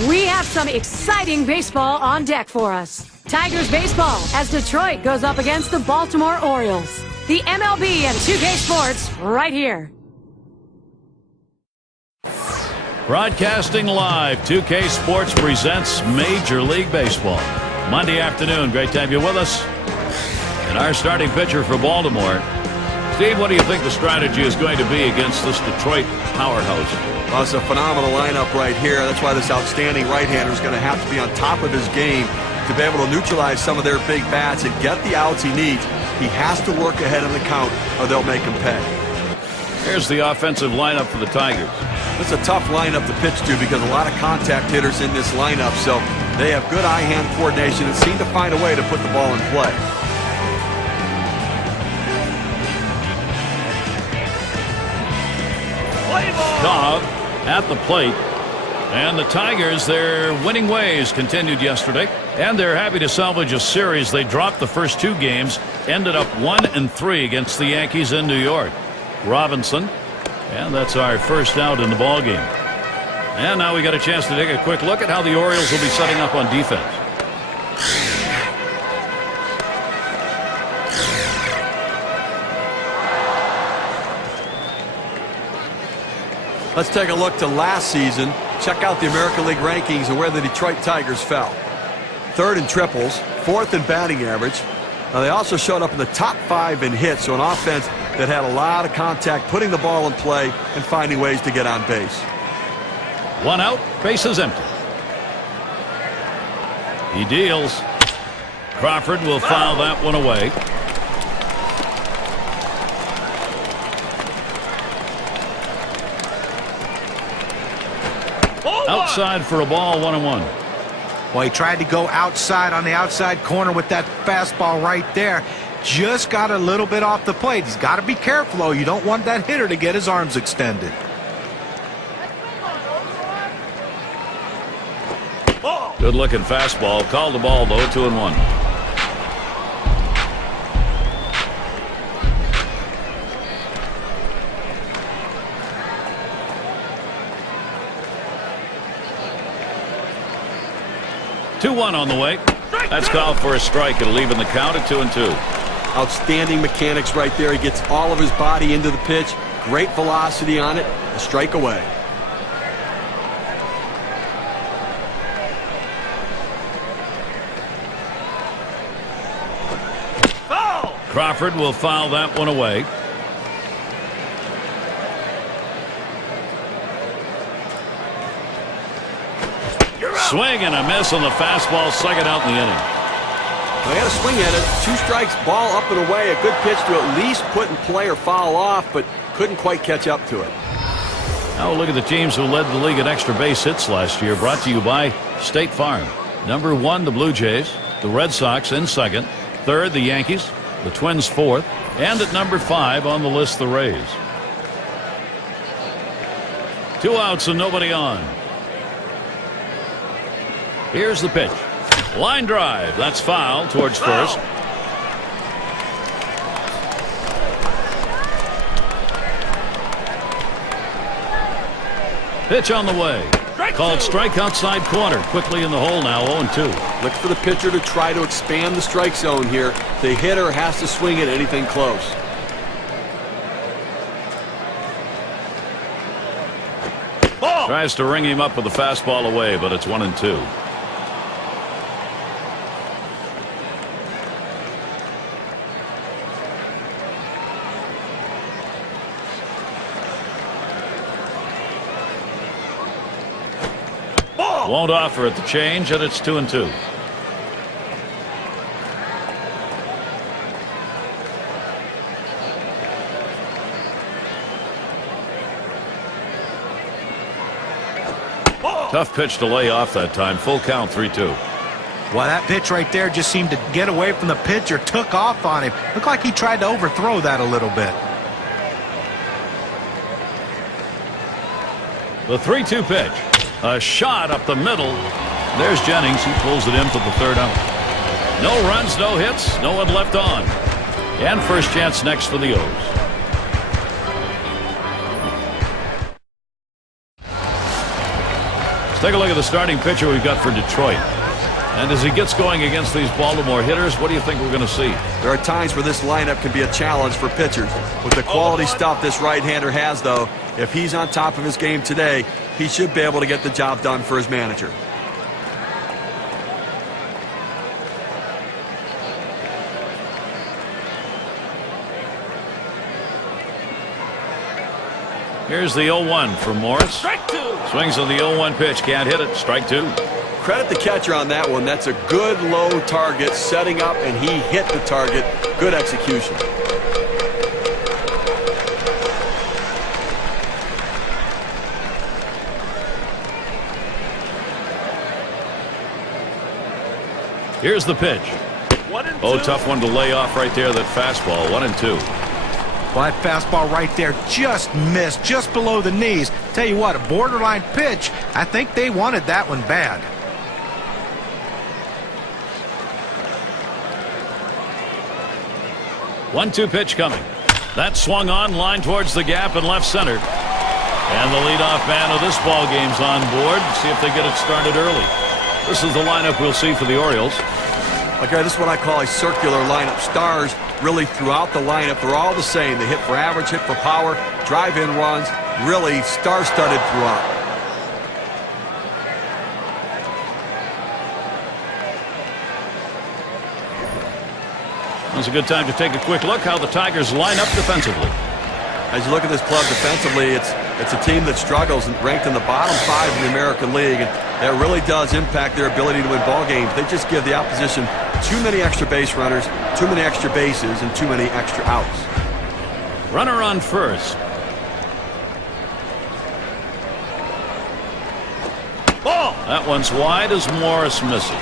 We have some exciting baseball on deck for us. Tigers baseball as Detroit goes up against the Baltimore Orioles. The MLB and 2K Sports right here. Broadcasting live, 2K Sports presents Major League Baseball. Monday afternoon, great to have you with us. And our starting pitcher for Baltimore. Steve, what do you think the strategy is going to be against this Detroit powerhouse? Well, it's a phenomenal lineup right here. That's why this outstanding right-hander is going to have to be on top of his game to be able to neutralize some of their big bats and get the outs he needs. He has to work ahead in the count or they'll make him pay. Here's the offensive lineup for the Tigers. It's a tough lineup to pitch to because a lot of contact hitters in this lineup, so they have good eye-hand coordination and seem to find a way to put the ball in play. Cobb at the plate. And the Tigers, their winning ways continued yesterday, and they're happy to salvage a series. They dropped the first two games, ended up 1-3 against the Yankees in New York. Robinson, and that's our first out in the ball game. And now we got a chance to take a quick look at how the Orioles will be setting up on defense. Let's take a look to last season. Check out the American League rankings and where the Detroit Tigers fell. Third in triples, fourth in batting average. Now they also showed up in the top 5 in hits, so an offense that had a lot of contact, putting the ball in play and finding ways to get on base. One out, base is empty. He deals. Crawford will foul that one away. Outside for a ball, 1-1. Well, he tried to go outside on the outside corner with that fastball right there. Just got a little bit off the plate. He's got to be careful, though. You don't want that hitter to get his arms extended. Good looking fastball. Called the ball, though, 2-1. On the way. That's called for a strike. It'll even the count at 2-2. Outstanding mechanics right there. He gets all of his body into the pitch. Great velocity on it. A strike away. Crawford will foul that one away. Swing and a miss on the fastball, second out in the inning. They had a swing at it. 2 strikes, ball up and away. A good pitch to at least put in play or foul off, but couldn't quite catch up to it. Now we'll look at the teams who led the league in extra base hits last year. Brought to you by State Farm. Number 1, the Blue Jays. The Red Sox in second. Third, the Yankees. The Twins fourth. And at number 5 on the list, the Rays. 2 outs and nobody on. Here's the pitch. Line drive. That's foul towards first. Pitch on the way. Called strike outside corner. Quickly in the hole now, 0-2. Look for the pitcher to try to expand the strike zone here. The hitter has to swing at anything close. Tries to ring him up with a fastball away, but it's 1-2. Won't offer at the change, and it's 2-2. Tough pitch to lay off that time. Full count, 3-2. Well, that pitch right there just seemed to get away from the pitcher, took off on him. Looked like he tried to overthrow that a little bit. The 3-2 pitch. A shot up the middle. There's Jennings. He pulls it in for the third out. No runs, no hits, no one left on. And first chance next for the O's. Take a look at the starting pitcher we've got for Detroit. And as he gets going against these Baltimore hitters, what do you think we're going to see? There are times where this lineup can be a challenge for pitchers. With the quality stuff this right-hander has, though, if he's on top of his game today, he should be able to get the job done for his manager. Here's the 0-1 from Morris. Strike two. Swings on the 0-1 pitch. Can't hit it. Strike two. Credit the catcher on that one. That's a good low target, setting up, and he hit the target. Good execution. Here's the pitch. 1-2. Oh, tough one to lay off right there, that fastball. 1-2. Well, that fastball right there just missed, just below the knees. Tell you what, a borderline pitch. I think they wanted that one bad. 1-2 pitch coming. That swung on, line towards the gap in left center. And the leadoff man of this ball game's on board. See if they get it started early. This is the lineup we'll see for the Orioles. Okay, this is what I call a circular lineup. Stars really throughout the lineup. They're all the same. They hit for average, hit for power, drive-in runs. Really star-studded throughout. It's a good time to take a quick look how the Tigers line up defensively. As you look at this club defensively, it's a team that struggles and ranked in the bottom 5 in the American League, and that really does impact their ability to win ball games. They just give the opposition too many extra base runners, too many extra bases, and too many extra outs. Runner on first. Ball! That one's wide as Morris misses.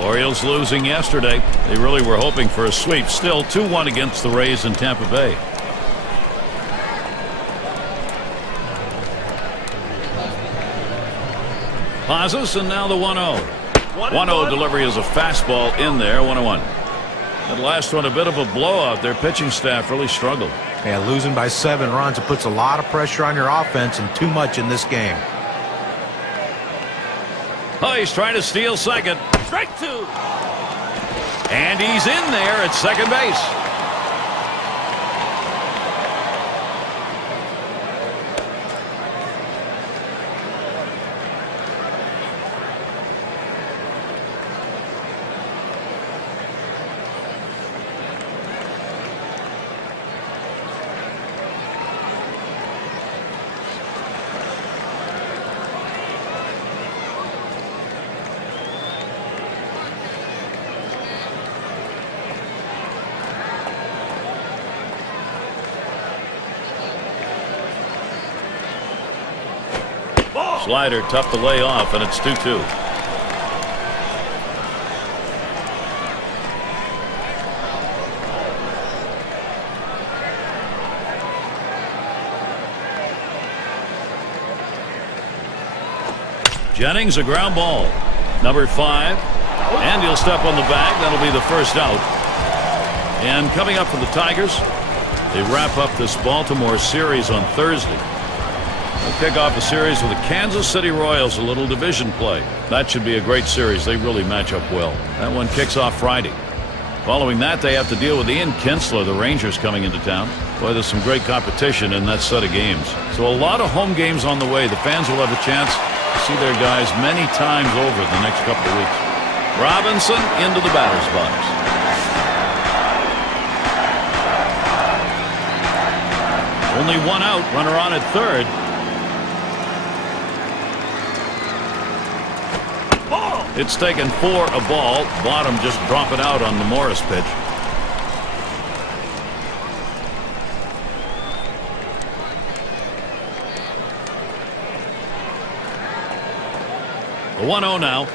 Orioles losing yesterday. They really were hoping for a sweep. Still 2-1 against the Rays in Tampa Bay. Pauses, and now the 1-0. 1-0 delivery is a fastball in there. 1-1. That last one a bit of a blowout. Their pitching staff really struggled. Yeah, losing by 7 runs, it puts a lot of pressure on your offense and too much in this game. Oh, he's trying to steal second. Strike two. And he's in there at second base. Slider tough to lay off, and it's 2-2. Jennings, a ground ball. Number 5. And he'll step on the bag. That'll be the first out. And coming up for the Tigers, they wrap up this Baltimore series on Thursday. They'll kick off a series with the Kansas City Royals, a little division play. That should be a great series. They really match up well. That one kicks off Friday. Following that, they have to deal with Ian Kinsler, the Rangers, coming into town. Boy, there's some great competition in that set of games. So a lot of home games on the way. The fans will have a chance to see their guys many times over the next couple of weeks. Robinson into the batter's box. Only one out, runner on at third. It's taken 4 a ball. Bottom just dropping out on the Morris pitch. A 1-0 now.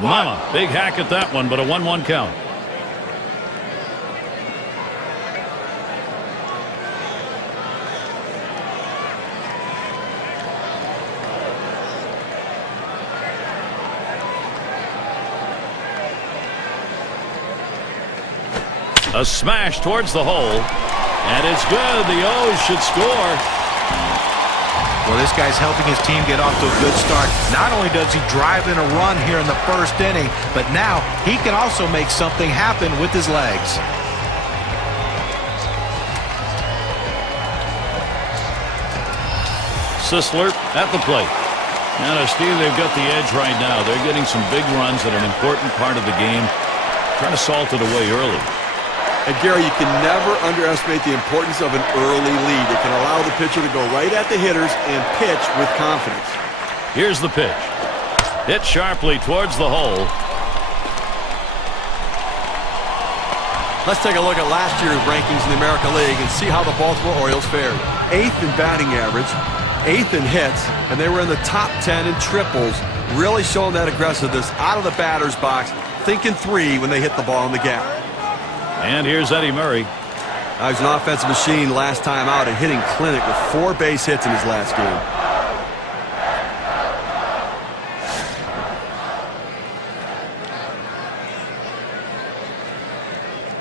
Mama, big hack at that one, but a 1-1 count. A smash towards the hole, and it's good. The O's should score. Well, this guy's helping his team get off to a good start. Not only does he drive in a run here in the first inning, but now he can also make something happen with his legs. Sisler at the plate. And Steve, they've got the edge right now. They're getting some big runs at an important part of the game. Trying to salt it away early. And Gary, you can never underestimate the importance of an early lead. It can allow the pitcher to go right at the hitters and pitch with confidence. Here's the pitch. Hit sharply towards the hole. Let's take a look at last year's rankings in the American League and see how the Baltimore Orioles fared. 8th in batting average, 8th in hits, and they were in the top 10 in triples, really showing that aggressiveness out of the batter's box, thinking 3 when they hit the ball in the gap. And here's Eddie Murray. He was an offensive machine last time out, a hitting clinic with 4 base hits in his last game.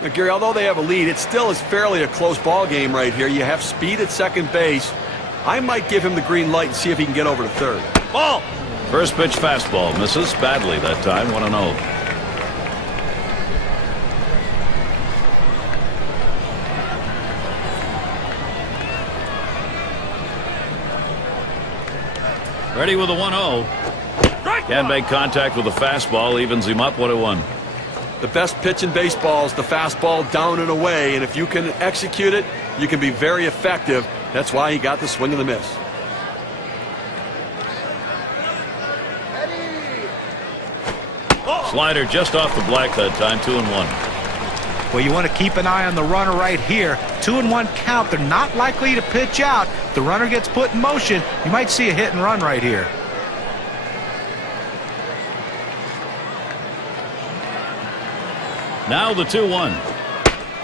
Now, Gary, although they have a lead, it still is fairly a close ball game right here. You have speed at second base. I might give him the green light and see if he can get over to third. Ball! First pitch fastball. Misses badly that time. 1-0. Ready with a 1-0. Can't make contact with the fastball. Evens him up. 1-1. The best pitch in baseball is the fastball down and away, and if you can execute it, you can be very effective. That's why he got the swing and the miss. Slider just off the black that time. 2-1. Well, you want to keep an eye on the runner right here. 2-1 count. They're not likely to pitch out. The runner gets put in motion. You might see a hit and run right here. Now the 2-1.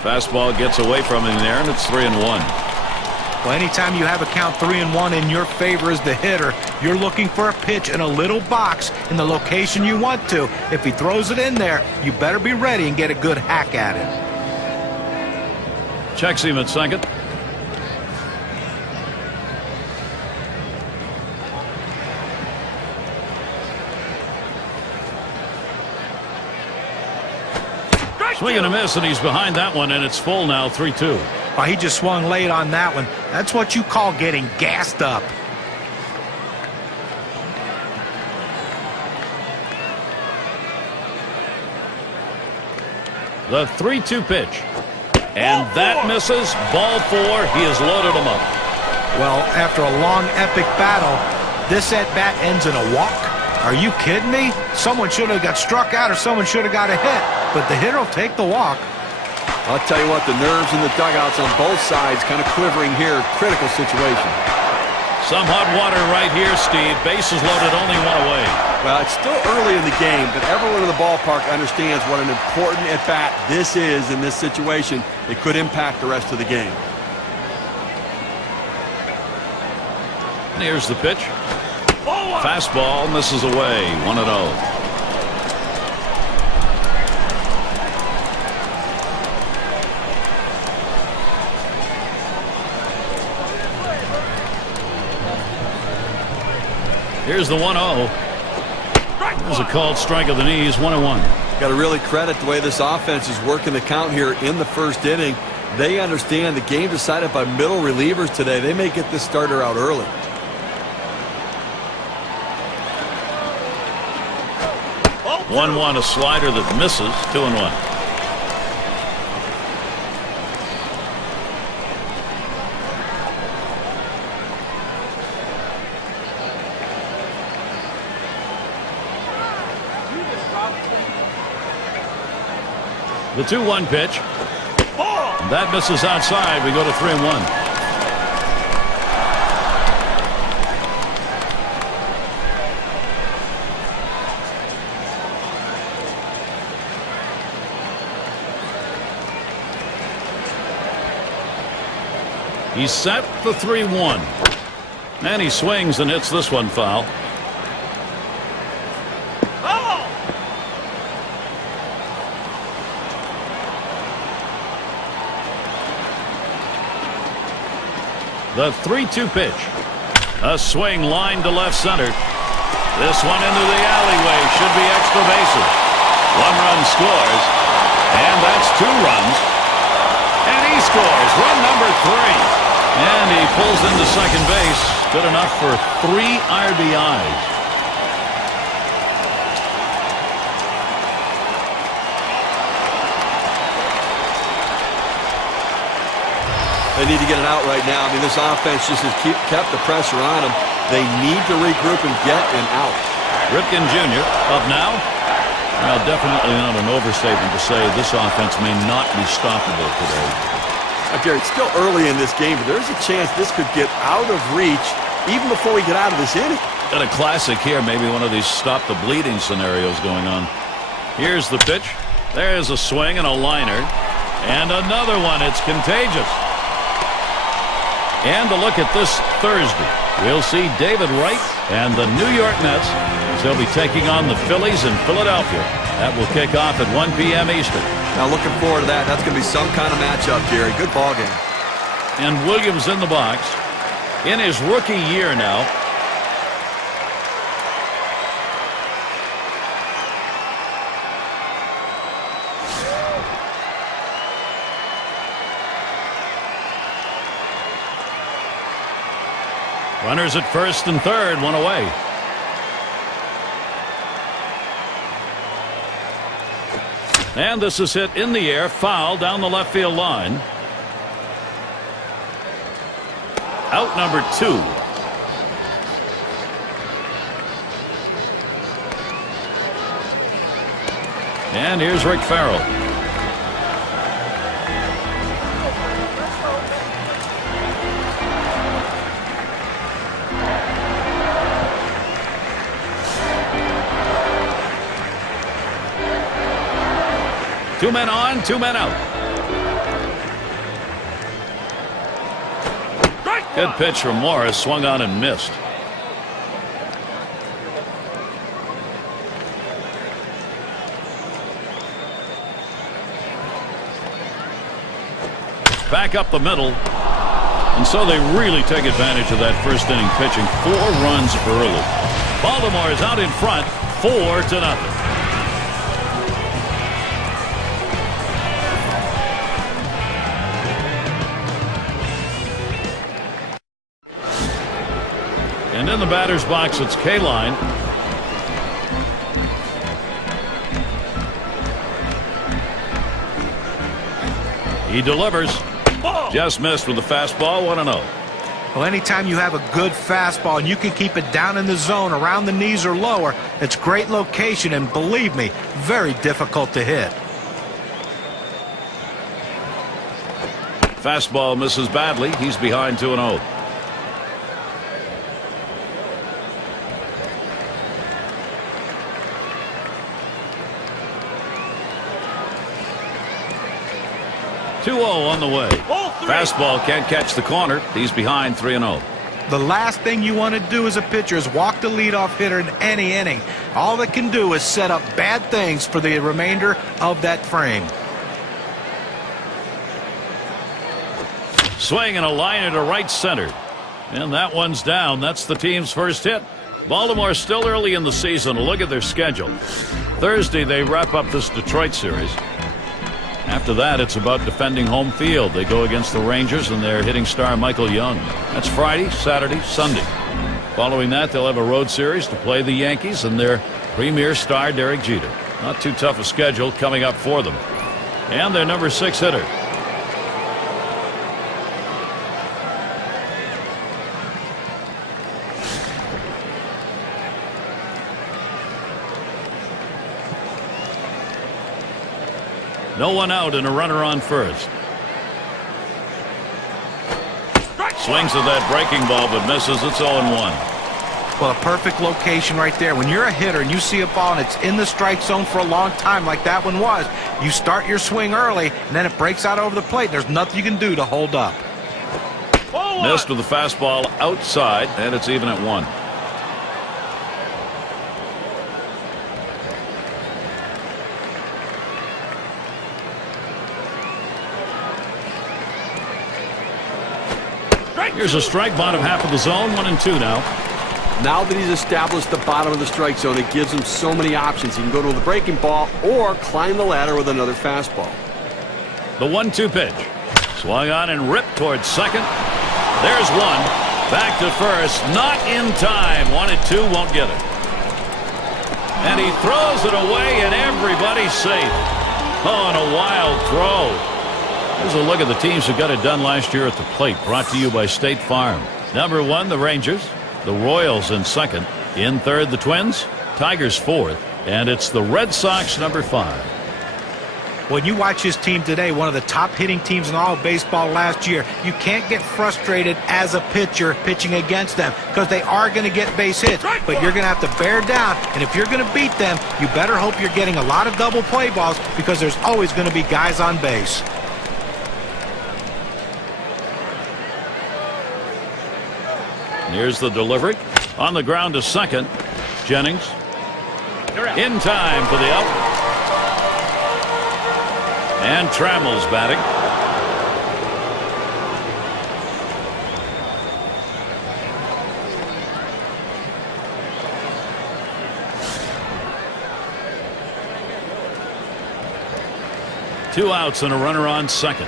Fastball gets away from him there, and it's 3-1. Well, anytime you have a count 3-1 in your favor as the hitter, you're looking for a pitch in a little box in the location you want to. If he throws it in there, you better be ready and get a good hack at it. Checks him at second. Swing and a miss, and he's behind that one, and it's full now. 3-2. Well, he just swung late on that one. That's what you call getting gassed up. The 3-2 pitch. And that misses. Ball 4. He has loaded him up. Well, after a long, epic battle, this at-bat ends in a walk. Are you kidding me? Someone should have got struck out or someone should have got a hit. But the hitter will take the walk. I'll tell you what, the nerves in the dugouts on both sides kind of quivering here. Critical situation. Some hot water right here, Steve. Bases loaded, only one away. Well, it's still early in the game, but everyone in the ballpark understands what an important at-bat this is in this situation. It could impact the rest of the game. And here's the pitch. Fastball misses away. 1-0. Here's the 1-0. There's a called strike of the knees. 1-1. Got to really credit the way this offense is working the count here in the first inning. They understand the game decided by middle relievers today. They may get this starter out early. One a slider that misses. 2-1. The 2-1 pitch. That misses outside. We go to 3-1. He's set the 3-1. And he swings and hits this one foul. The 3-2 pitch. A swing line to left center. This one into the alleyway. Should be extra bases. 1 run scores. And that's 2 runs. And he scores. Run number 3. And he pulls into second base. Good enough for 3 RBIs. They need to get it out right now. I mean, this offense just has kept the pressure on them. They need to regroup and get an out. Ripken Jr. up now. Well, definitely not an overstatement to say this offense may not be stoppable today. Gary, it's still early in this game, but there's a chance this could get out of reach even before we get out of this inning. Got a classic here, maybe one of these stop the bleeding scenarios going on. Here's the pitch. There's a swing and a liner. And another one. It's contagious. And a look at this Thursday. We'll see David Wright and the New York Mets as they'll be taking on the Phillies in Philadelphia. That will kick off at 1 p.m. Eastern. Now looking forward to that. That's going to be some kind of matchup, Gary. Good ball game. And Williams in the box. In his rookie year now. Runners at first and third, 1 away. And this is hit in the air, foul down the left field line. Out number 2. And here's Rick Farrell. Two men on, 2 men out. Good pitch from Morris, swung on and missed. Back up the middle. And so they really take advantage of that first inning pitching. 4 runs early. Baltimore is out in front, 4-0. And in the batter's box, it's K-line. He delivers. Just missed with the fastball, 1-0. Well, anytime you have a good fastball and you can keep it down in the zone around the knees or lower, it's great location and, believe me, very difficult to hit. Fastball misses badly. He's behind 2-0. On the way. Fastball can't catch the corner. He's behind 3-0. The last thing you want to do as a pitcher is walk the leadoff hitter in any inning. All it can do is set up bad things for the remainder of that frame. Swing and a liner to right center. And that one's down. That's the team's first hit. Baltimore still early in the season. Look at their schedule. Thursday they wrap up this Detroit series. After that, it's about defending home field. They go against the Rangers and their hitting star Michael Young. That's Friday, Saturday, Sunday. Following that, they'll have a road series to play the Yankees and their premier star Derek Jeter. Not too tough a schedule coming up for them. And their number 6 hitter. No one out and a runner on first. Swings at that breaking ball but misses. It's 0-1. Well, a perfect location right there. When you're a hitter and you see a ball and it's in the strike zone for a long time like that one was, you start your swing early and then it breaks out over the plate. There's nothing you can do to hold up. Missed with the fastball outside, and it's even at 1. Here's a strike, bottom half of the zone, 1-2 now. Now that he's established the bottom of the strike zone, it gives him so many options. He can go to the breaking ball or climb the ladder with another fastball. The 1-2 pitch. Swung on and ripped towards second. There's one. Back to first. Not in time. 1-2, won't get it. And he throws it away, and everybody's safe. Oh, and a wild throw. Here's a look at the teams who got it done last year at the plate. Brought to you by State Farm. Number 1, the Rangers. The Royals in second. In third, the Twins. Tigers fourth. And it's the Red Sox, number 5. When you watch his team today, one of the top hitting teams in all of baseball last year, you can't get frustrated as a pitcher pitching against them because they are going to get base hits, but you're going to have to bear down, and if you're going to beat them, you better hope you're getting a lot of double play balls because there's always going to be guys on base. Here's the delivery. On the ground to second. Jennings. In time for the out. And Trammell's batting. Two outs and a runner on second.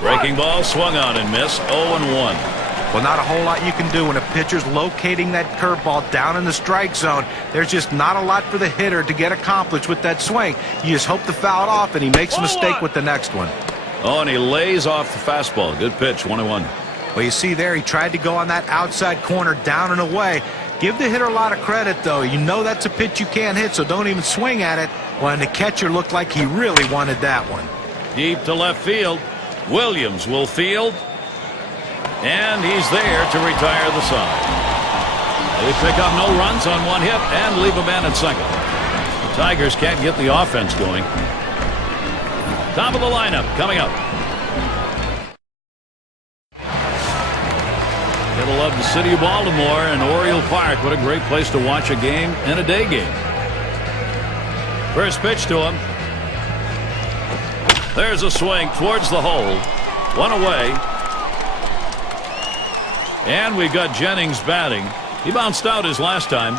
Breaking ball swung on and missed. 0-1. Well, not a whole lot you can do when a pitcher's locating that curveball down in the strike zone. There's just not a lot for the hitter to get accomplished with that swing. You just hope to foul it off, and he makes a mistake with the next one. Oh, and he lays off the fastball. Good pitch, 1-1. Well, you see there, he tried to go on that outside corner down and away. Give the hitter a lot of credit, though. You know that's a pitch you can't hit, so don't even swing at it. Well, and the catcher looked like he really wanted that one. Deep to left field. Williams will field. And he's there to retire the side. They pick up no runs on one hit and leave a man at second. The Tigers can't get the offense going. Top of the lineup coming up. Gotta love the city of Baltimore and Oriole Park. What a great place to watch a game and a day game. First pitch to him. There's a swing towards the hole. One away. And we've got Jennings batting. He bounced out his last time.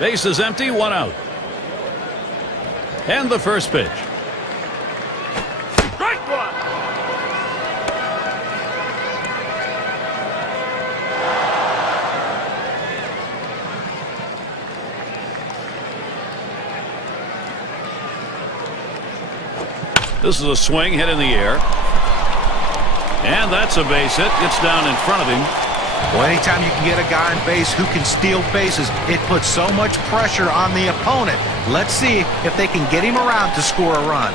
Base is empty, one out. And the first pitch. Strike one. This is a swing hit in the air. And that's a base hit. Gets down in front of him. Well, anytime you can get a guy on base who can steal bases, it puts so much pressure on the opponent. Let's see if they can get him around to score a run.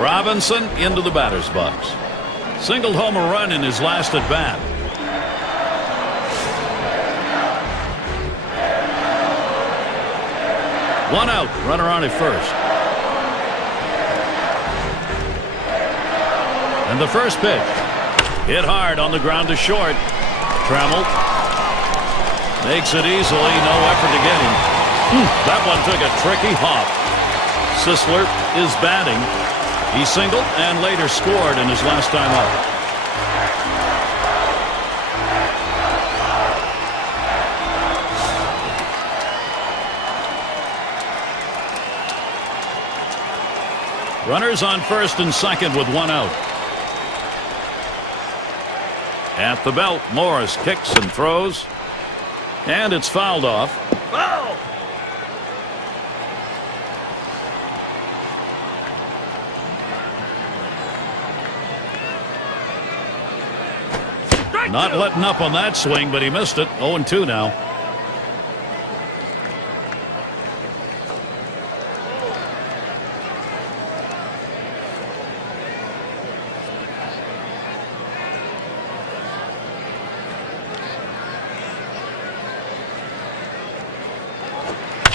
Robinson into the batter's box. Singled home a run in his last at bat. One out. Runner on at first. And the first pitch. Hit hard on the ground to short. Trammell makes it easily. No effort to get him. That one took a tricky hop. Sisler is batting. He singled and later scored in his last time up. Runners on first and second with one out. At the belt, Morris kicks and throws. And it's fouled off. Foul. Not letting up on that swing, but he missed it. 0-2 now.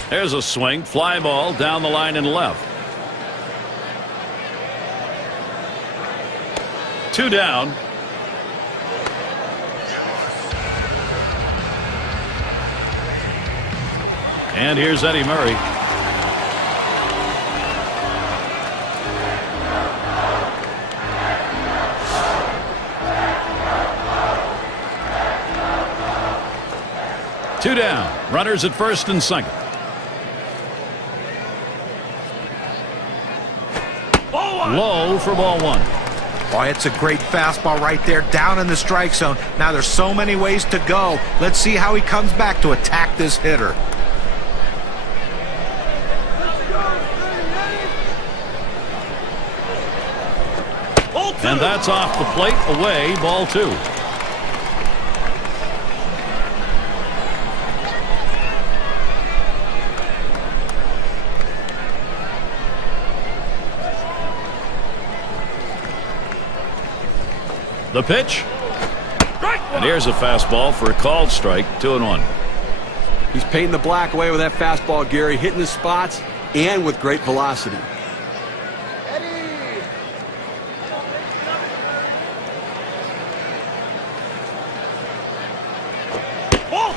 There's a swing, fly ball down the line and left. 2 down. And here's Eddie Murray. Two down. Runners at first and second. Low for ball 1. Boy, it's a great fastball right there down in the strike zone. Now there's so many ways to go. Let's see how he comes back to attack this hitter. And that's off the plate, away, ball 2. The pitch. And here's a fastball for a called strike, 2-1. He's painting the black away with that fastball, Gary, hitting the spots and with great velocity.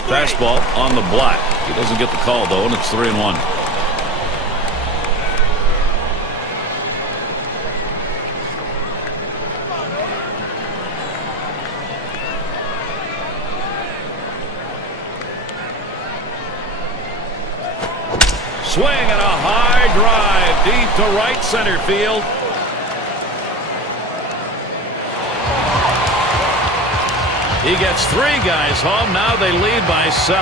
Fastball on the black. He doesn't get the call, though, and it's 3-1. Swing and a high drive deep to right center field. He gets 3 guys home. Now they lead by 7.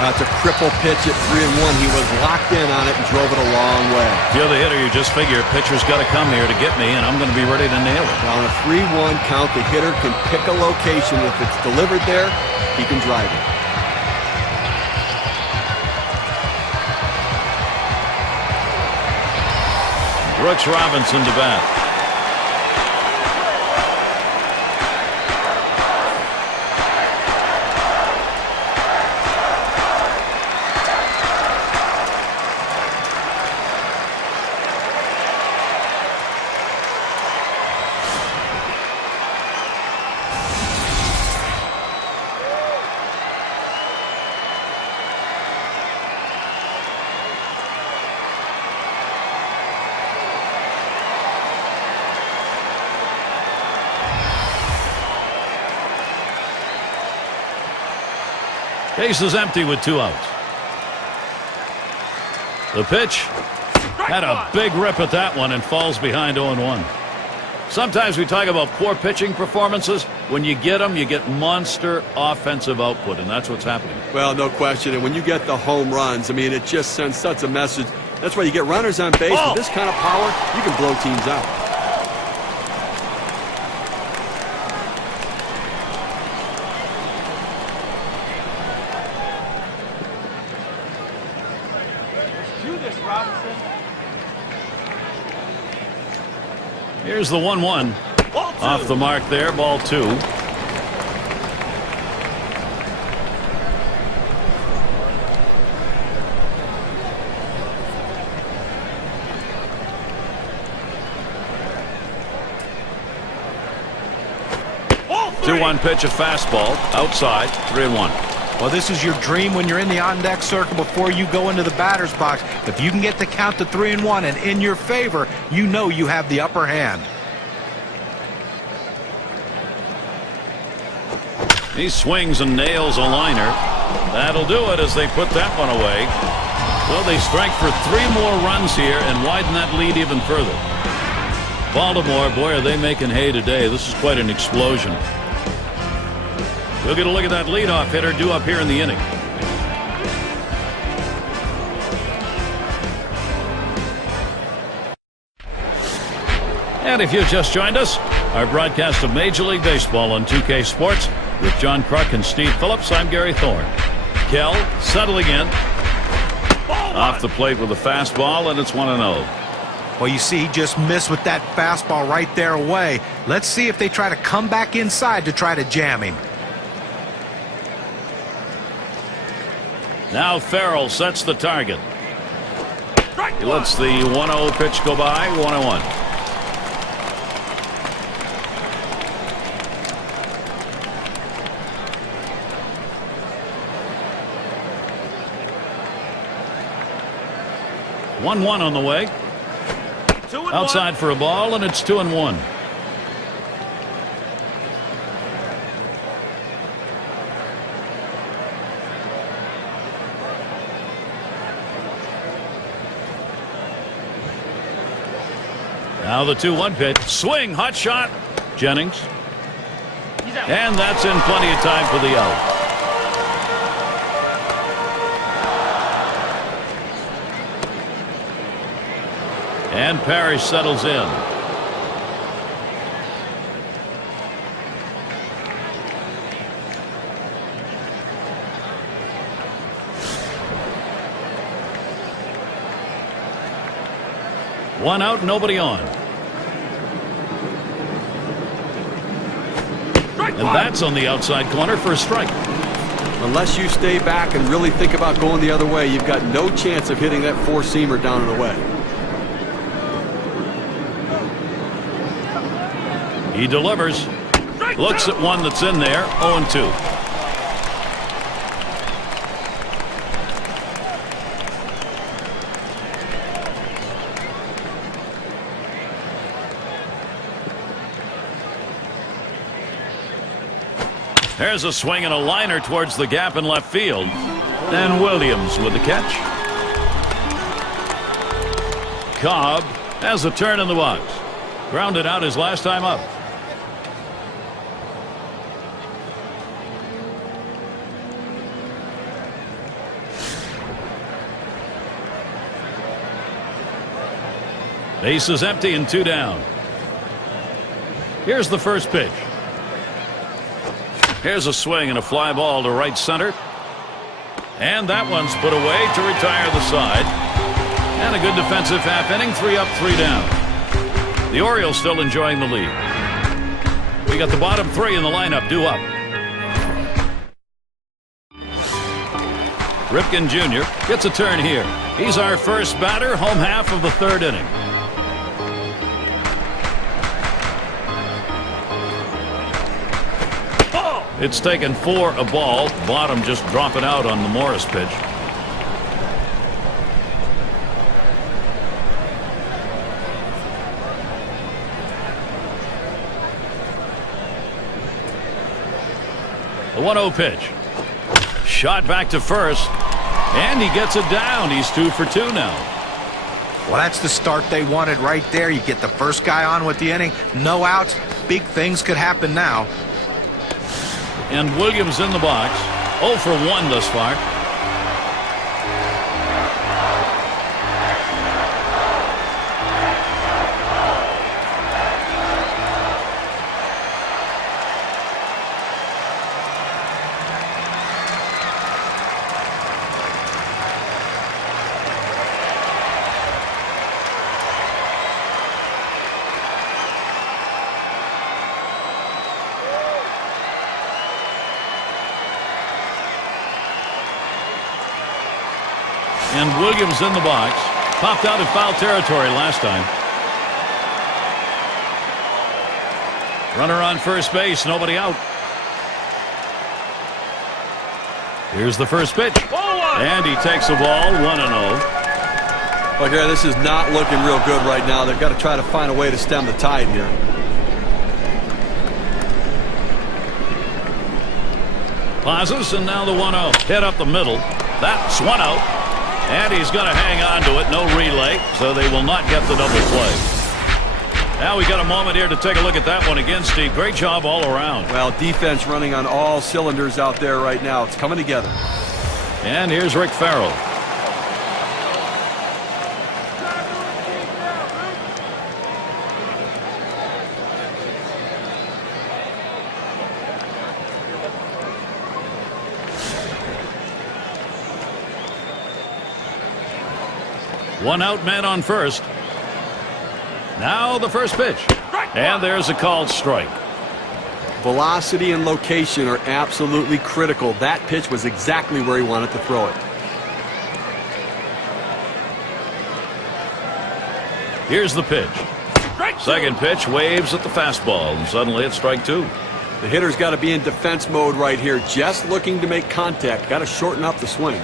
That's a triple pitch at 3-1. He was locked in on it and drove it a long way. If you're the hitter, you just figure pitcher's got to come here to get me, and I'm going to be ready to nail it. On a 3-1 count, the hitter can pick a location. If it's delivered there, he can drive it. Brooks Robinson to bat. Base is empty with 2 outs. The pitch had a big rip at that one and falls behind 0-1. Sometimes we talk about poor pitching performances. When you get them, you get monster offensive output, and that's what's happening. Well, no question. And when you get the home runs, I mean, it just sends such a message. That's why you get runners on base. With this kind of power, you can blow teams out. Here's the 1-1. Off the mark there, ball 2. Two 2-1 pitch, a fastball outside, 3-1. Well, this is your dream when you're in the on-deck circle before you go into the batter's box. If you can get the count to 3-1 and in your favor, you know you have the upper hand. He swings and nails a liner. That'll do it as they put that one away. Well, they strike for 3 more runs here and widen that lead even further. Baltimore, boy, are they making hay today. This is quite an explosion. We'll get a look at that leadoff hitter due up here in the inning. And if you've just joined us, our broadcast of Major League Baseball on 2K Sports with John Kruk and Steve Phillips, I'm Gary Thorne. Kell settling in. Off the plate with a fastball, and it's 1-0. Well, you see, he just missed with that fastball right there away. Let's see if they try to come back inside to try to jam him. Now Farrell sets the target. He lets the 1-0 pitch go by. 1-1. On the way. Outside for a ball, and it's 2-1. Now the 2-1 pitch. Swing, hot shot. Jennings. And that's in plenty of time for the out. And Parrish settles in. One out, nobody on. And that's on the outside corner for a strike. Unless you stay back and really think about going the other way, you've got no chance of hitting that four-seamer down and away. He delivers. Looks at one that's in there. 0-2. There's a swing and a liner towards the gap in left field. And Williams with the catch. Cobb has a turn in the box. Grounded out his last time up. Base is empty and 2 down. Here's the first pitch. Here's a swing and a fly ball to right center. And that one's put away to retire the side. And a good defensive half inning. 3 up, 3 down. The Orioles still enjoying the lead. We got the bottom 3 in the lineup due up. Ripken Jr. gets a turn here. He's our first batter, home half of the 3rd inning. It's taken 4 a ball. Bottom just dropping out on the Morris pitch. The 1-0 pitch. Shot back to first. And he gets it down. He's 2 for 2 now. Well, that's the start they wanted right there. You get the first guy on with the inning. No outs. Big things could happen now. And Williams in the box. 0 for 1 thus far. And Williams in the box. Popped out of foul territory last time. Runner on first base, nobody out. Here's the first pitch. And he takes the ball. 1-0. Look here, this is not looking real good right now. They've got to try to find a way to stem the tide here. Pauses, and now the 1-0. Hit up the middle. That's 1 out. And he's going to hang on to it. No relay, so they will not get the double play. Now we got a moment here to take a look at that one again, Steve. Great job all around. Well, defense running on all cylinders out there right now. It's coming together. And here's Rick Farrell. One out, man on first. Now the first pitch. And there's a called strike. Velocity and location are absolutely critical. That pitch was exactly where he wanted to throw it. Here's the pitch. Second pitch waves at the fastball, and suddenly it's strike two. The hitter's got to be in defense mode right here, just looking to make contact. Got to shorten up the swing.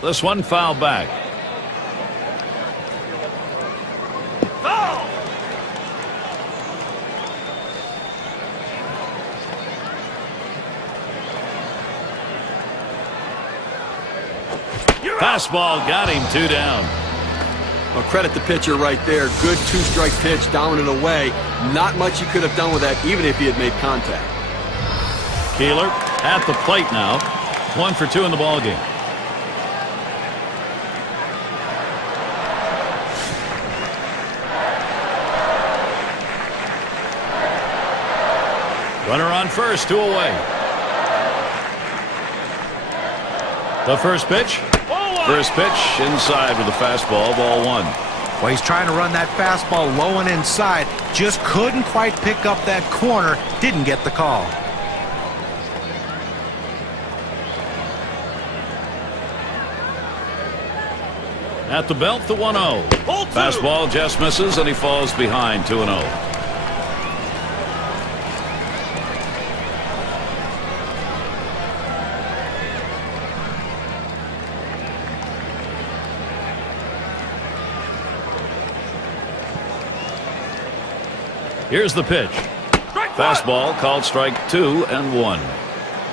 This one foul back. Fastball got him, 2 down. Well, credit the pitcher right there. Good two-strike pitch, down and away. Not much he could have done with that, even if he had made contact. Keeler at the plate now. 1 for 2 in the ball game. Runner on first, 2 away. The first pitch. First pitch inside with a fastball, ball 1. Well, he's trying to run that fastball low and inside. Just couldn't quite pick up that corner. Didn't get the call. At the belt, the 1-0. Fastball just misses, and he falls behind 2-0. Here's the pitch. Fastball called strike 2 and 1. Well,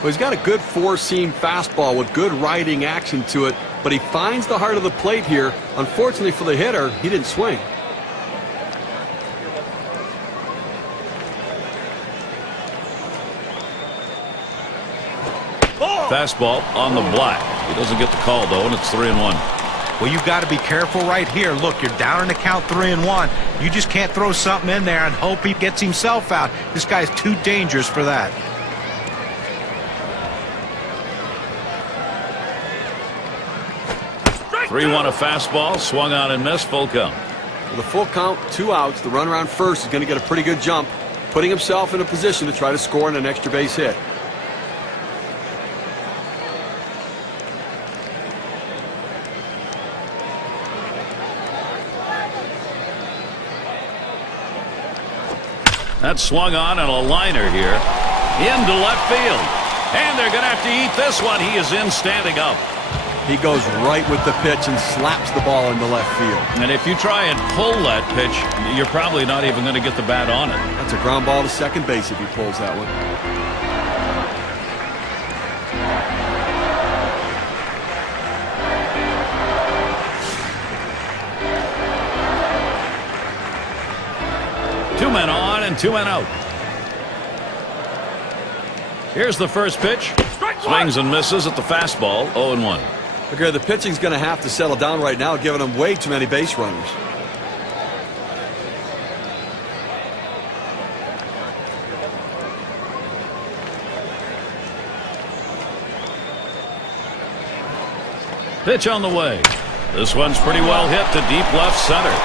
he's got a good four-seam fastball with good riding action to it, but he finds the heart of the plate here. Unfortunately for the hitter, he didn't swing. Fastball on the black. He doesn't get the call, though, and it's 3-1. Well, you've got to be careful right here. Look, you're down in the count 3-1. You just can't throw something in there and hope he gets himself out. This guy's too dangerous for that. Strike 3-1 a fastball, swung on and missed, full count. With a full count, 2 outs, the runner on first is going to get a pretty good jump, putting himself in a position to try to score on an extra base hit. That's swung on and a liner here into left field. And they're going to have to eat this one. He is in standing up. He goes right with the pitch and slaps the ball into left field. And if you try and pull that pitch, you're probably not even going to get the bat on it. That's a ground ball to second base if he pulls that one. Two men on and 2 men out. Here's the first pitch. Swings and misses at the fastball, 0-1. Okay, the pitching's going to have to settle down right now, giving him way too many base runners. Pitch on the way. This one's pretty well hit to deep left center.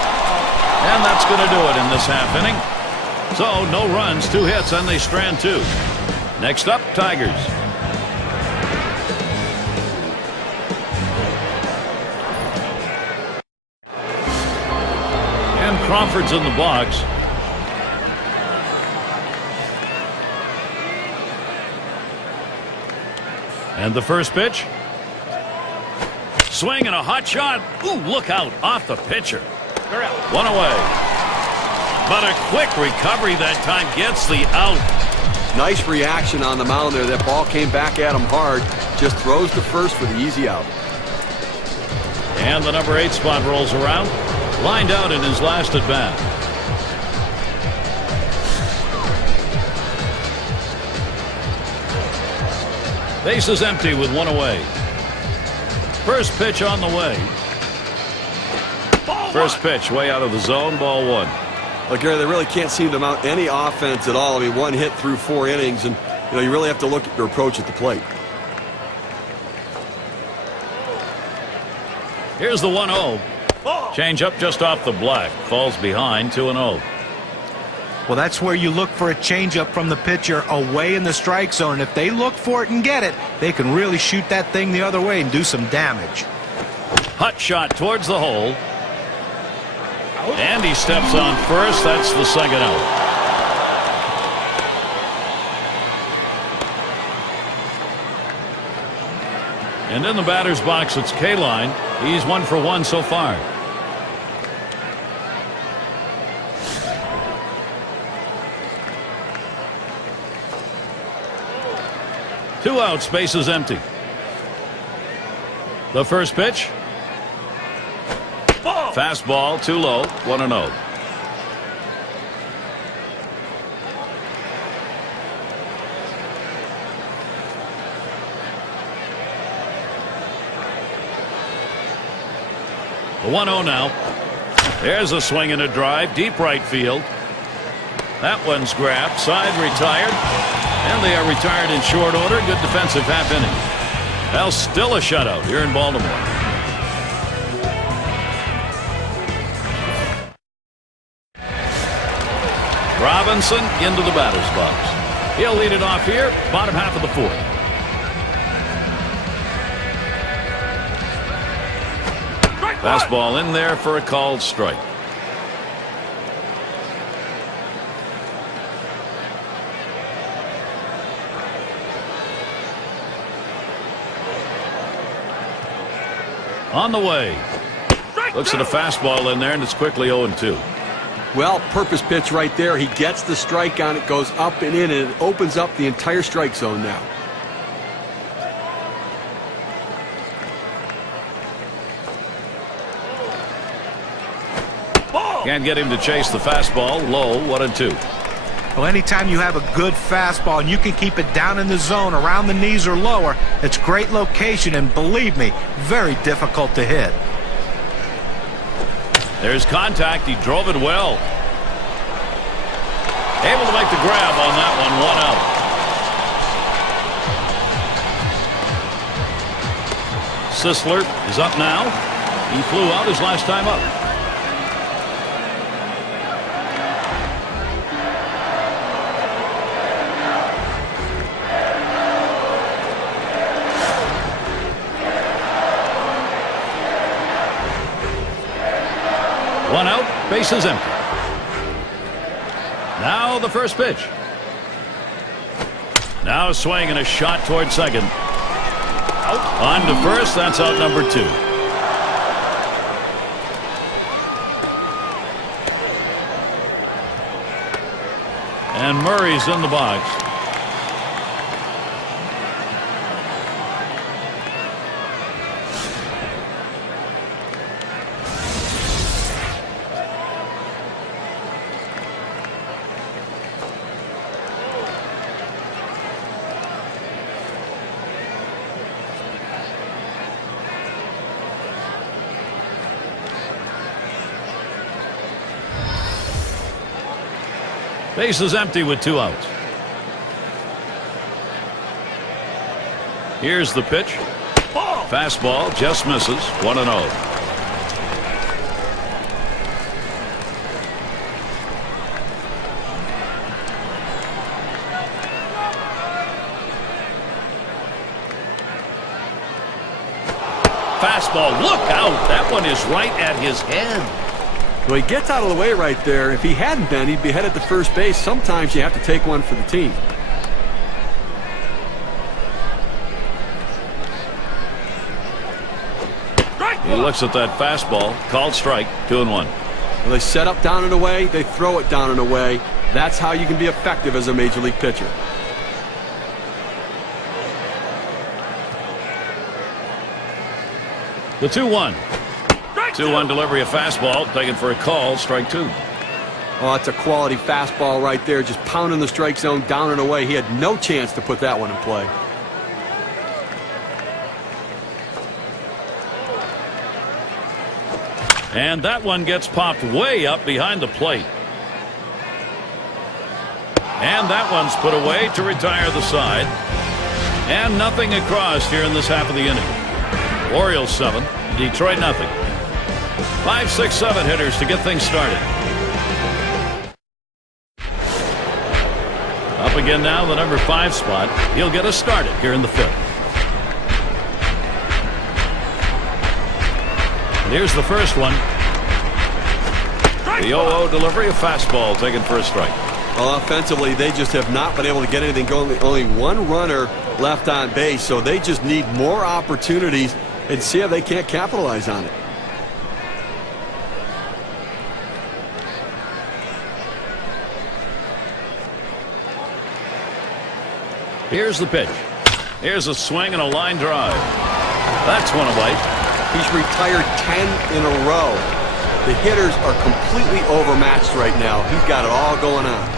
And that's going to do it in this half inning. So, no runs, 2 hits, and they strand 2. Next up, Tigers. And Crawford's in the box. And the first pitch. Swing and a hot shot. Ooh, look out, off the pitcher. 1 away. But a quick recovery that time gets the out. Nice reaction on the mound there. That ball came back at him hard. Just throws to first for the easy out. And the number 8 spot rolls around. Lined out in his last at bat. Base is empty with 1 away. First pitch on the way. First pitch way out of the zone, ball 1. Well, Gary, they really can't seem to mount any offense at all. I mean, 1 hit through 4 innings, and you really have to look at your approach at the plate. Here's the 1-0. Change up just off the black. Falls behind, 2-0. Well, that's where you look for a changeup from the pitcher away in the strike zone. If they look for it and get it, they can really shoot that thing the other way and do some damage. Hot shot towards the hole. And he steps on first. That's the second out. And in the batter's box, it's K-line. He's 1 for 1 so far. Two outs, bases empty. The first pitch. Fastball, too low, 1-0. The 1-0 now. There's a swing and a drive, deep right field. That one's grabbed, side retired. And they are retired in short order. Good defensive half inning. Well, still a shutout here in Baltimore. Robinson into the batter's box. He'll lead it off here, bottom half of the fourth. Fastball in there for a called strike. On the way. Looks at a fastball in there, and it's quickly 0-2. Well, purpose pitch right there. He gets the strike on it, goes up and in, and it opens up the entire strike zone now. Can't get him to chase the fastball. Low, 1-2. Well, anytime you have a good fastball and you can keep it down in the zone around the knees or lower, it's great location and, believe me, very difficult to hit. There's contact. He drove it well. Able to make the grab on that one. 1 out. Sisler is up now. He flew out his last time up. One out, bases empty. Now the first pitch. Now a swing and a shot toward second. Out. On to first, that's out number 2. And Murray's in the box. Base is empty with 2 outs. Here's the pitch. Fastball just misses. 1-0. Fastball, look out. That one is right at his head. Well, he gets out of the way right there. If he hadn't been, he'd be headed to first base. Sometimes you have to take one for the team. He looks at that fastball. Called strike. 2-1. Well, they set up down and away. They throw it down and away. That's how you can be effective as a major league pitcher. The 2-1. 2-1 delivery of fastball, taken for a call, strike 2. Oh, it's a quality fastball right there, just pounding the strike zone down and away. He had no chance to put that one in play. And that one gets popped way up behind the plate. And that one's put away to retire the side. And nothing across here in this half of the inning. Orioles 7, Detroit nothing. 5, 6, 7 hitters to get things started. Up again now, the number 5 spot. He'll get us started here in the 5th. And here's the first one. The 0-0 delivery, a fastball taken for a strike. Well, offensively, they just have not been able to get anything going. Only one runner left on base, so they just need more opportunities and see if they can't capitalize on it. Here's the pitch. Here's a swing and a line drive. That's one away. He's retired 10 in a row. The hitters are completely overmatched right now. He's got it all going on.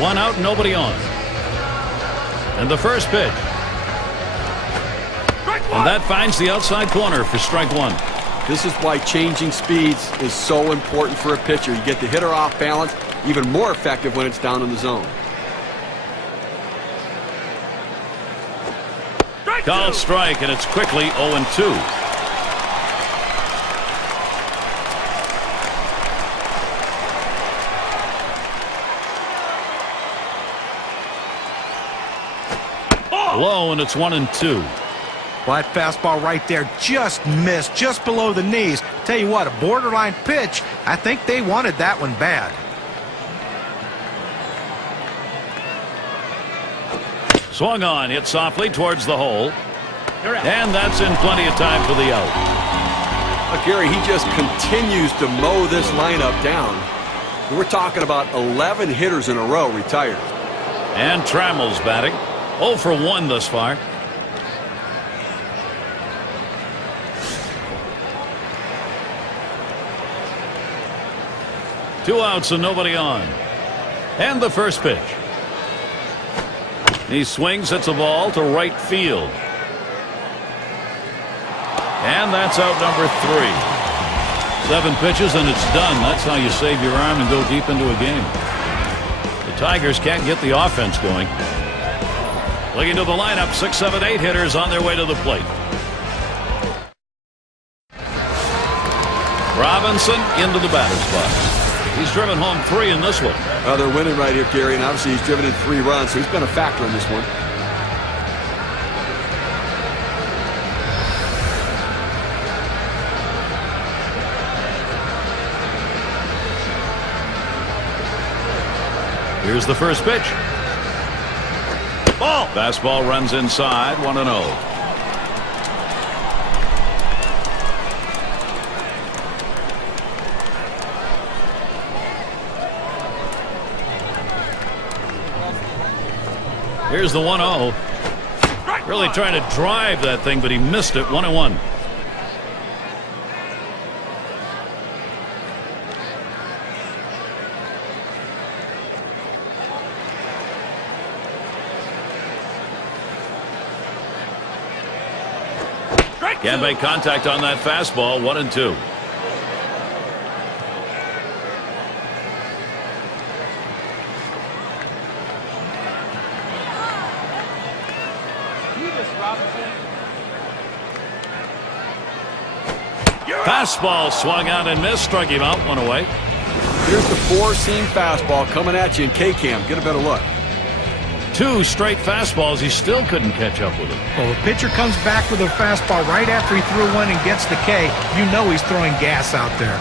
One out, nobody on. And the first pitch. And that finds the outside corner for strike 1. This is why changing speeds is so important for a pitcher. You get the hitter off balance, even more effective when it's down in the zone. Called strike, and it's quickly 0-2. Low, and it's 1-2. Well, that fastball right there just missed, just below the knees. Tell you what, a borderline pitch. I think they wanted that one bad. Swung on, hit softly towards the hole. And that's in plenty of time for the out. But Gary, he just continues to mow this lineup down. We're talking about 11 hitters in a row retired. And Trammell's batting. 0 for 1 thus far. Two outs and nobody on. And the first pitch. He swings, hits a ball to right field. And that's out number 3. 7 pitches and it's done. That's how you save your arm and go deep into a game. The Tigers can't get the offense going. Looking to the lineup, 6, 7, 8 hitters on their way to the plate. Robinson into the batter's box. He's driven home 3 in this one. They're winning right here, Gary, and obviously he's driven in 3 runs, so he's been a factor in this one. Here's the first pitch. Ball. Fastball runs inside, 1-0. Here's the 1-0. Really trying to drive that thing, but he missed it. 1-1. Can't make contact on that fastball. 1-2. Fastball swung out and missed. Struck him out. 1 away. Here's the 4-seam fastball coming at you in K-Cam. Get a better look. 2 straight fastballs. He still couldn't catch up with it. Well, the pitcher comes back with a fastball right after he threw one and gets the K. You know he's throwing gas out there.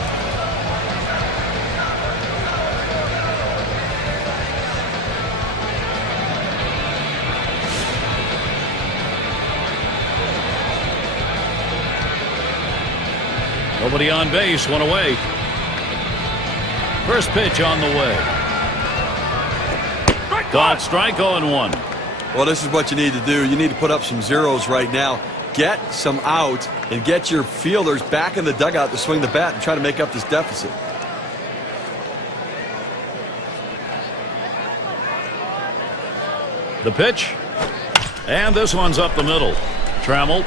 Nobody on base. 1 away. First pitch on the way. Caught strike. 0-1. Well, this is what you need to do. You need to put up some zeros right now. Get some out and get your fielders back in the dugout to swing the bat and try to make up this deficit. The pitch. And this one's up the middle. Trammell.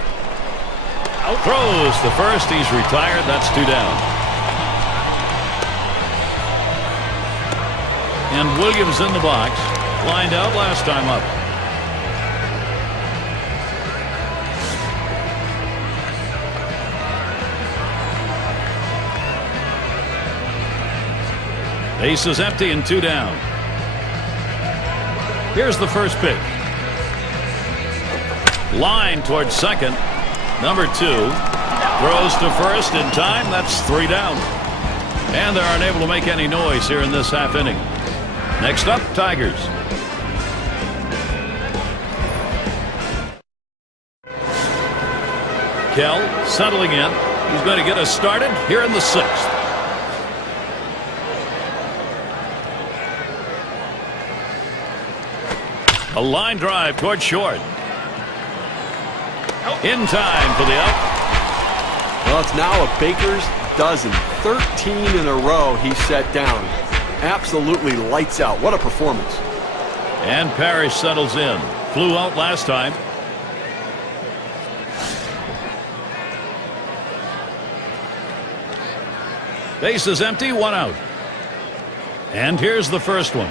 Out throws the first. He's retired. That's 2 down. And Williams in the box. Lined out last time up. Base is empty and 2 down. Here's the first pitch. Line towards second. Number 2 throws to first in time. That's 3 down. And they're unable to make any noise here in this half inning. Next up, Tigers. Kell settling in. He's going to get us started here in the 6th. A line drive toward short. In time for the out. Well, it's now a Baker's dozen. 13 in a row he set down. Absolutely lights out. What a performance. And Parrish settles in. Flew out last time. Base is empty, 1 out. And here's the first one.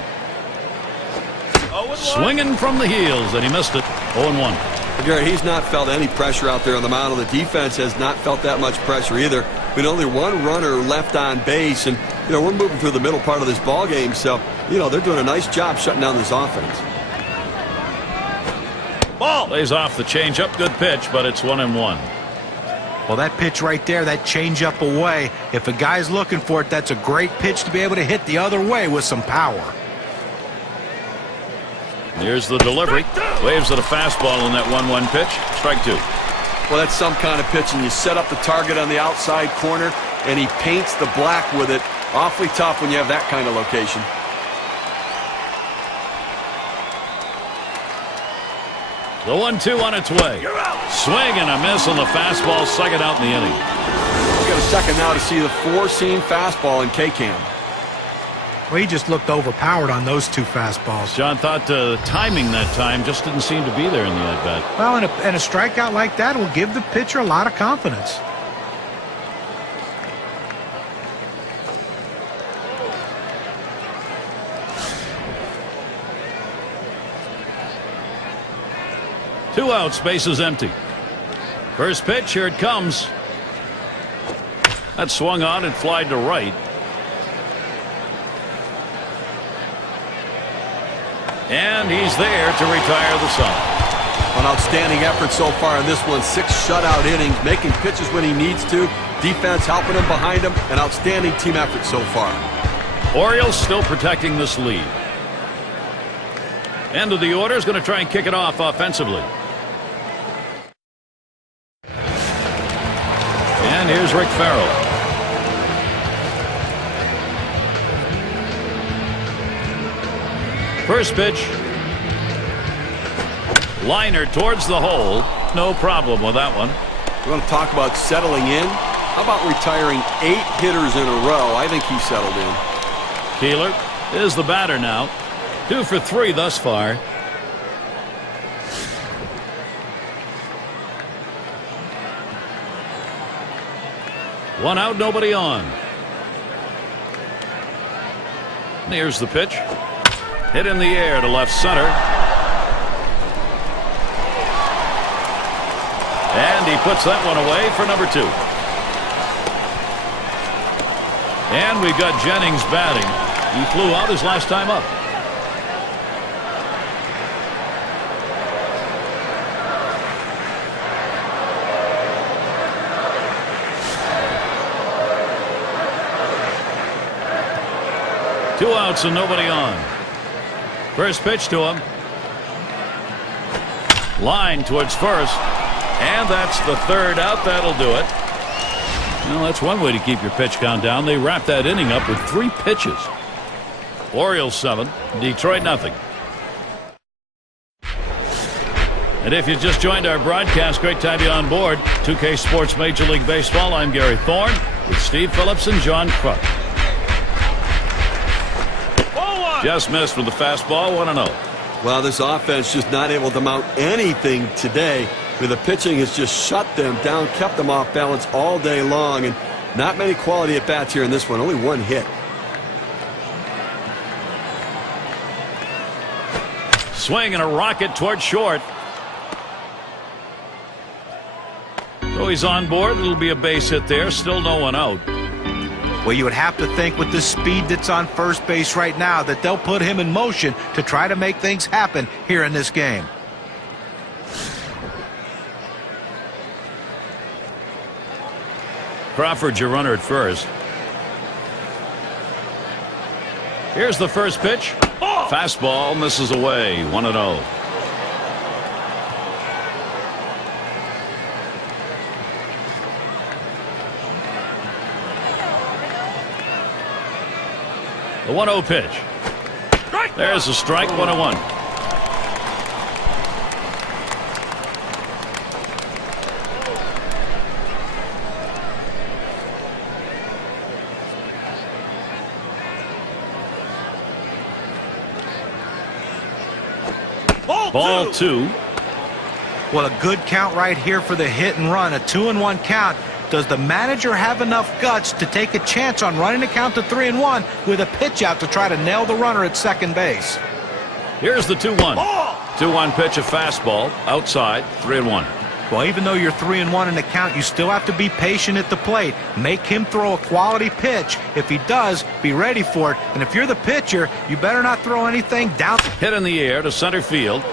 Swinging from the heels, and he missed it. 0-1. Garrett, he's not felt any pressure out there on the mound, and the defense has not felt that much pressure either. With only 1 runner left on base, and we're moving through the middle part of this ball game, so they're doing a nice job shutting down this offense. Ball lays off the changeup, good pitch, but it's 1-1. Well, that pitch right there, that changeup away, if a guy's looking for it, that's a great pitch to be able to hit the other way with some power. Here's the delivery. Waves at a fastball on that 1-1 pitch. Strike 2. Well, that's some kind of pitch, and you set up the target on the outside corner, and he paints the black with it. Awfully tough when you have that kind of location. The 1-2 on its way. Swing and a miss on the fastball. Second out in the inning. We've got a second now to see the 4-seam fastball in K-Cam. Well, he just looked overpowered on those 2 fastballs. John thought timing that time just didn't seem to be there in the at-bat. Well, and a strikeout like that will give the pitcher a lot of confidence. Two outs, base is empty. First pitch, here it comes. That swung on and flied to right. And he's there to retire the side. An outstanding effort so far in this one. 6 shutout innings, making pitches when he needs to. Defense helping him behind him. An outstanding team effort so far. Orioles still protecting this lead. End of the order is going to try and kick it off offensively. And here's Rick Farrell. First pitch. Liner towards the hole. No problem with that one. We're going to talk about settling in. How about retiring 8 hitters in a row? I think he settled in. Keeler is the batter now. 2 for 3 thus far. One out, nobody on. And here's the pitch. Hit in the air to left center. And he puts that one away for number 2. And we've got Jennings batting. He flew out his last time up. Two outs and nobody on. First pitch to him. Line towards first. And that's the 3rd out. That'll do it. Well, that's one way to keep your pitch count down. They wrap that inning up with 3 pitches. Orioles 7, Detroit nothing. And if you just joined our broadcast, great to have you on board. 2K Sports Major League Baseball. I'm Gary Thorne with Steve Phillips and John Kruk. Just missed with the fastball, 1-0. Well, this offense just not able to mount anything today. The pitching has just shut them down, kept them off balance all day long, and not many quality at bats here in this one. Only 1 hit. Swing and a rocket toward short. So he's on board. It'll be a base hit there. Still no one out. Well, you would have to think with the speed that's on first base right now that they'll put him in motion to try to make things happen here in this game. Crawford's your runner at first. Here's the first pitch. Fastball misses away. 1-0. The 1-0 pitch. There's a strike. 1-1. Ball 2. Well, a good count right here for the hit and run. A 2-1 count. Does the manager have enough guts to take a chance on running the count to 3-1 with a pitch out to try to nail the runner at second base? Here's the 2-1. 2-1 pitch, a fastball outside. 3-1. Well, even though you're 3-1 in the count, you still have to be patient at the plate. Make him throw a quality pitch. If he does, be ready for it. And if you're the pitcher, you better not throw anything down. Hit in the air to center field.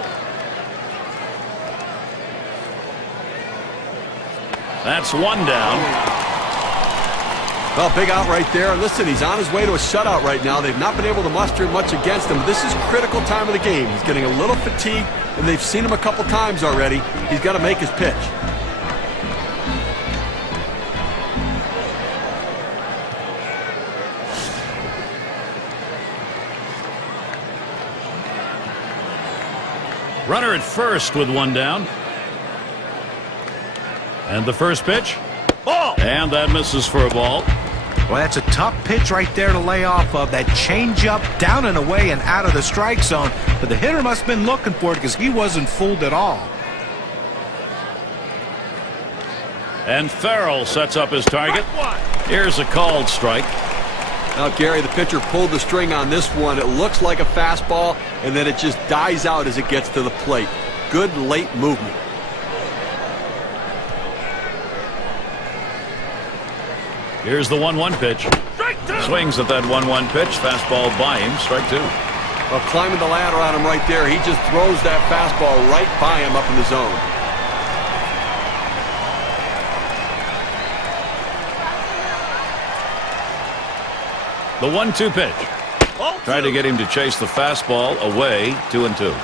That's one down. Well, big out right there. Listen, he's on his way to a shutout right now. They've not been able to muster much against him. This is critical time of the game. He's getting a little fatigued, and they've seen him a couple times already. He's got to make his pitch. Runner at first with one down. And the first pitch. And that misses for a ball. Well, that's a tough pitch right there to lay off of. That changeup down and away and out of the strike zone. But the hitter must have been looking for it because he wasn't fooled at all. And Farrell sets up his target. Here's a called strike. Now, Gary, the pitcher pulled the string on this one. It looks like a fastball, and then it just dies out as it gets to the plate. Good late movement. Here's the 1-1 pitch. Swings at that 1-1 pitch. Fastball by him. Strike 2. Well, climbing the ladder on him right there. He just throws that fastball right by him up in the zone. The 1-2 pitch. Tried to get him to chase the fastball away. 2-2.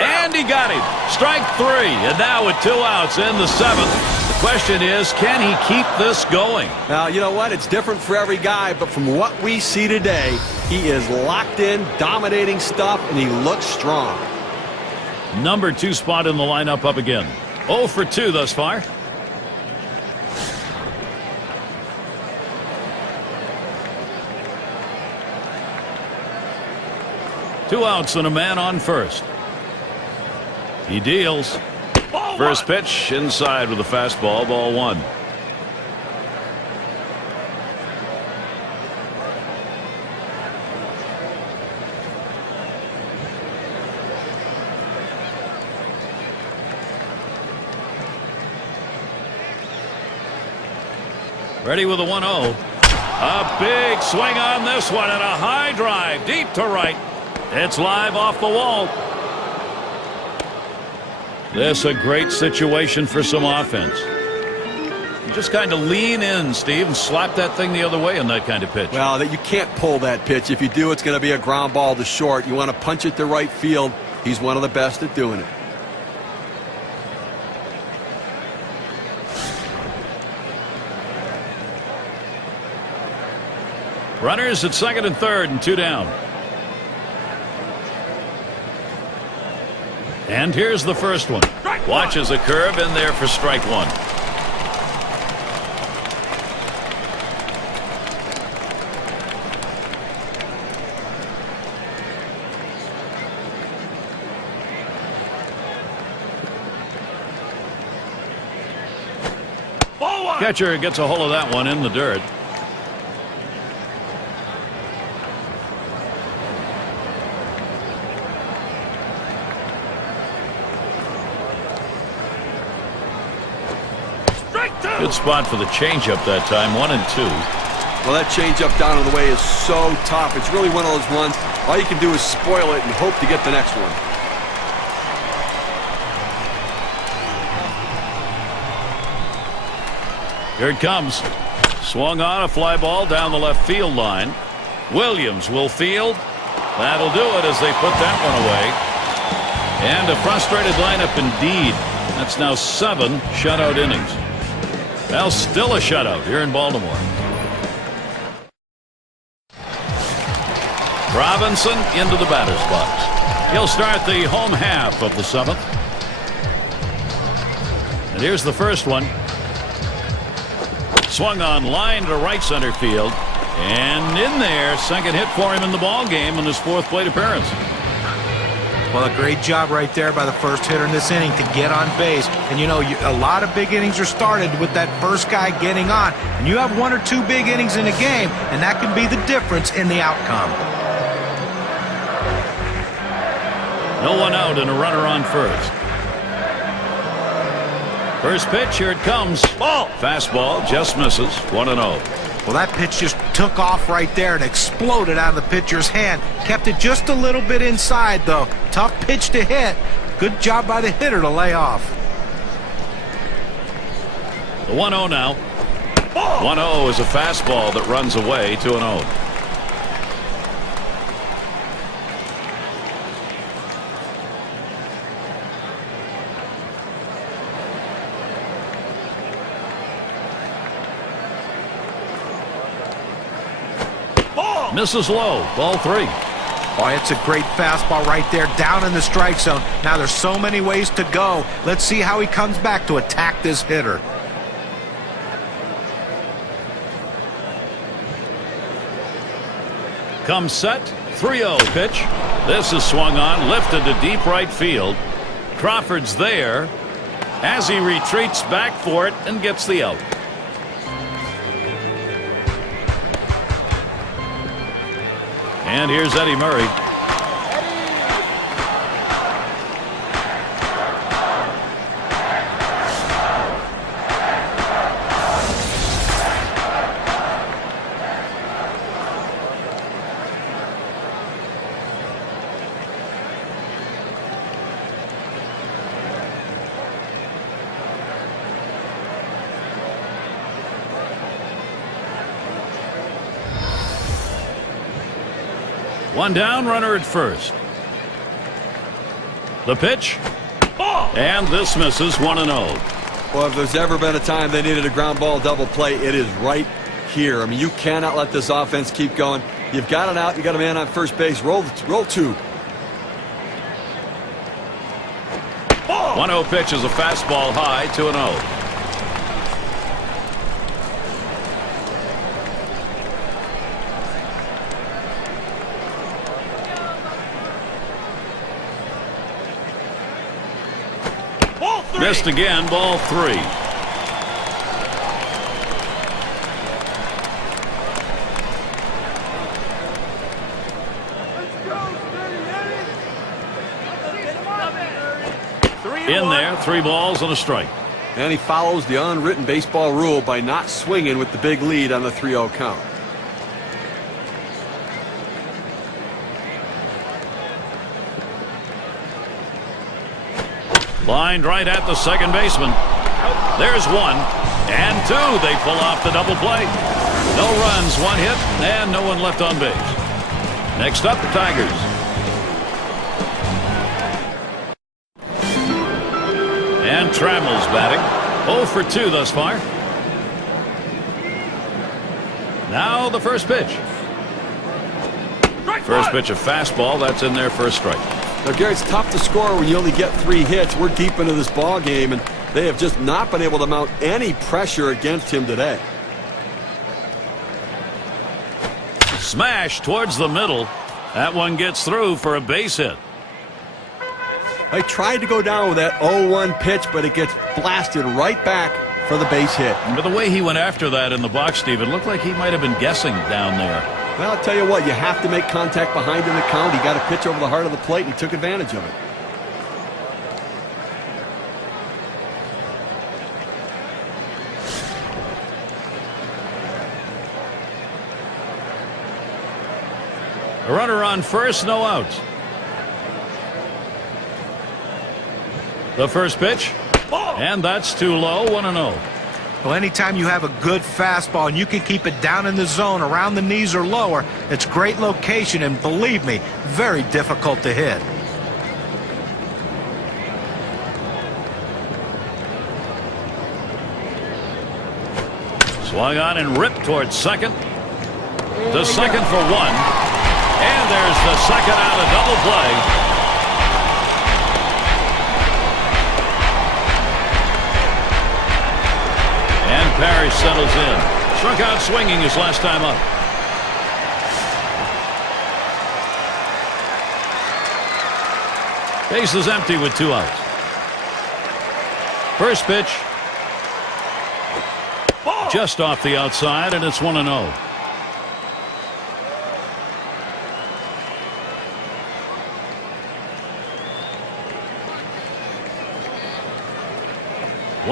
And he got him. Strike 3. And now with 2 outs in the 7th. The question is, can he keep this going? Now, you know what? It's different for every guy, but from what we see today, he is locked in, dominating stuff, and he looks strong. Number 2 spot in the lineup up again. 0 for 2 thus far. Two outs and a man on first. He deals. First pitch inside with a fastball. Ball 1. Ready with a 1-0. A big swing on this one and a high drive deep to right. It's live off the wall. This a great situation for some offense. Just kind of lean in, Steve, and slap that thing the other way on that kind of pitch. Well, you can't pull that pitch. If you do, it's going to be a ground ball to short. You want to punch it to right field. He's one of the best at doing it. Runners at second and third and 2 down. And here's the first one. Watches a curve in there for strike 1. Catcher gets a hold of that one in the dirt. Good spot for the changeup that time. 1-2. Well, that changeup down and away is so tough. It's really one of those ones, all you can do is spoil it and hope to get the next one. Here it comes. Swung on a fly ball down the left field line. Williams will field. That'll do it as they put that one away. And a frustrated lineup indeed. That's now 7 shutout innings. Well, still a shutout here in Baltimore. Robinson into the batter's box. He'll start the home half of the 7th. And here's the first one. Swung on line to right center field. And in there, second hit for him in the ball game in his 4th plate appearance. Well, a great job right there by the first hitter in this inning to get on base. And, you know, a lot of big innings are started with that first guy getting on. And you have 1 or 2 big innings in a game, and that can be the difference in the outcome. No one out and a runner on first. First pitch, here it comes. Ball. Fastball, just misses. 1-0. Well, that pitch just took off right there and exploded out of the pitcher's hand. Kept it just a little bit inside, though. Tough pitch to hit. Good job by the hitter to lay off. The 1-0 now. 1-0 is a fastball that runs away. 2-0. Misses low. Ball 3. Oh, it's a great fastball right there down in the strike zone. Now there's so many ways to go. Let's see how he comes back to attack this hitter. Comes set. 3-0 pitch. This is swung on, lifted to deep right field. Crawford's there as he retreats back for it and gets the out. And here's Eddie Murray. One down, runner at first. The pitch. And this misses. 1-0. Well, if there's ever been a time they needed a ground ball double play, it is right here. I mean, you cannot let this offense keep going. You've got an out. You got a man on first base. Roll 2. 1-0 pitch is a fastball high. 2-0. Missed again. Ball 3. In there, 3 balls and a strike. And he follows the unwritten baseball rule by not swinging with the big lead on the 3-0 count. Lined right at the second baseman. There's 1 and 2. They pull off the double play. No runs, 1 hit, and no one left on base. Next up, the Tigers. And Trammell's batting. 0 for 2 thus far. Now the first pitch. First pitch, a fastball. That's in there for a strike. Now, Gary, it's tough to score when you only get 3 hits. We're deep into this ball game, and they have just not been able to mount any pressure against him today. Smash towards the middle. That one gets through for a base hit. They tried to go down with that 0-1 pitch, but it gets blasted right back for the base hit. But the way he went after that in the box, Steve, it looked like he might have been guessing down there. Well, I'll tell you what, you have to make contact behind in the count. He got a pitch over the heart of the plate, and he took advantage of it. A runner on first, no outs. The first pitch, and that's too low, 1-0. Well, anytime you have a good fastball and you can keep it down in the zone around the knees or lower, it's great location and, believe me, very difficult to hit. Swung on and ripped towards second. To second for one. And there's the second out, a double play. And Parrish settles in. Struck out swinging his last time up. Base is empty with 2 outs. First pitch. Just off the outside, and it's 1-0.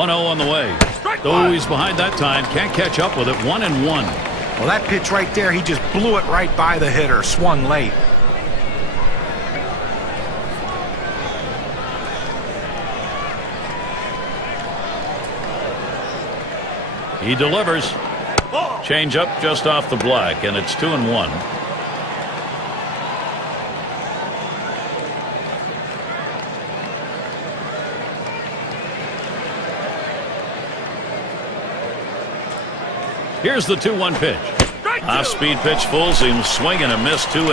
On the way. Though he's behind that time, can't catch up with it. 1-1. Well, that pitch right there, he just blew it right by the hitter. Swung late. He delivers. Change up just off the black, and it's 2-1. Here's the 2-1 pitch. Off-speed pitch, full seam, swing and a miss, 2-2.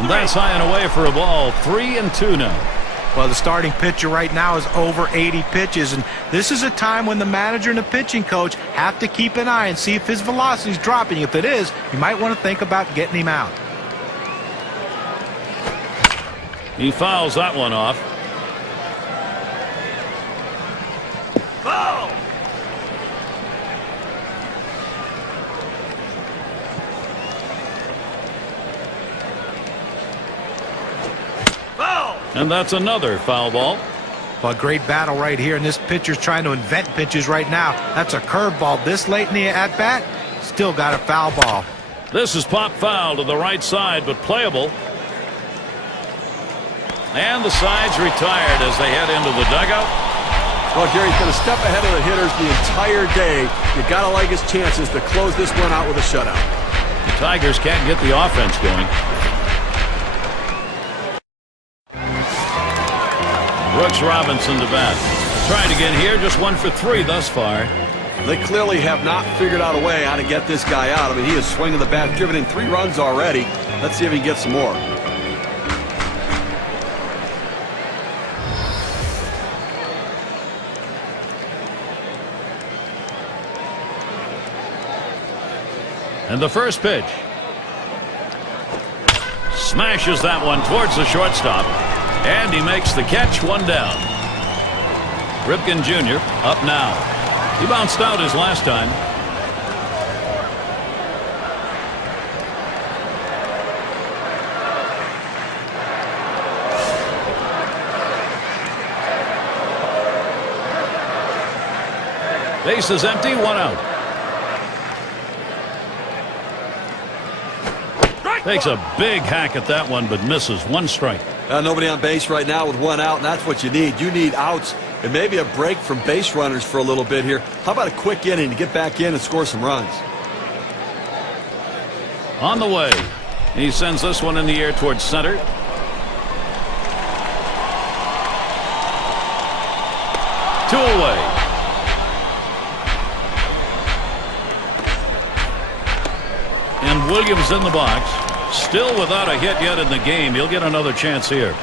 And that's high and away for a ball. 3-2 now. Well, the starting pitcher right now is over 80 pitches, and this is a time when the manager and the pitching coach have to keep an eye and see if his velocity is dropping. If it is, you might want to think about getting him out. He fouls that one off. Foul! And that's another foul ball. Well, great battle right here, and this pitcher's trying to invent pitches right now. That's a curveball this late in the at-bat. Still got a foul ball. This is pop foul to the right side, but playable. And the side's retired as they head into the dugout. Well, Gary's going to step ahead of the hitters the entire day. You got to like his chances to close this one out with a shutout. The Tigers can't get the offense going. Brooks Robinson to bat. Trying to get here, just 1 for 3 thus far. They clearly have not figured out a way how to get this guy out. I mean, he is swinging the bat, driven in 3 runs already. Let's see if he can get some more. And the first pitch. Smashes that one towards the shortstop. And he makes the catch, 1 down. Ripken Jr. up now. He bounced out his last time. Base is empty, 1 out. Takes a big hack at that one, but misses. 1 strike. Nobody on base right now with 1 out, and that's what you need. You need outs and maybe a break from base runners for a little bit here. How about a quick inning to get back in and score some runs? On the way. He sends this one in the air towards center. Two away. And Williams in the box. Still without a hit yet in the game. He'll get another chance here.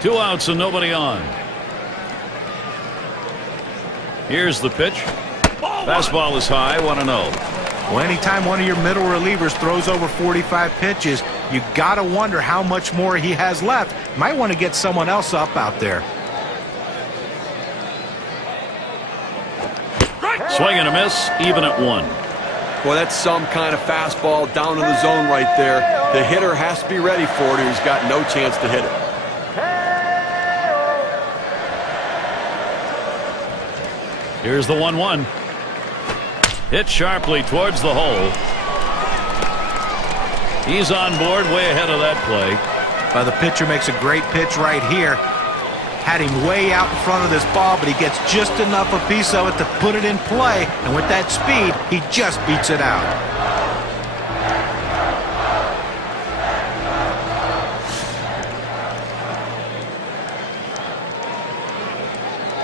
Two outs and nobody on. Here's the pitch. Fastball is high, 1-0. Well, anytime one of your middle relievers throws over 45 pitches, you got to wonder how much more he has left. Might want to get someone else up out there. Swing and a miss, even at 1. Well, that's some kind of fastball down in the zone right there. The hitter has to be ready for it, or he's got no chance to hit it. Here's the 1-1. Hit sharply towards the hole. He's on board way ahead of that play. Well, the pitcher makes a great pitch right here. Had him way out in front of this ball, but he gets just enough a piece of it to put it in play. And with that speed, he just beats it out.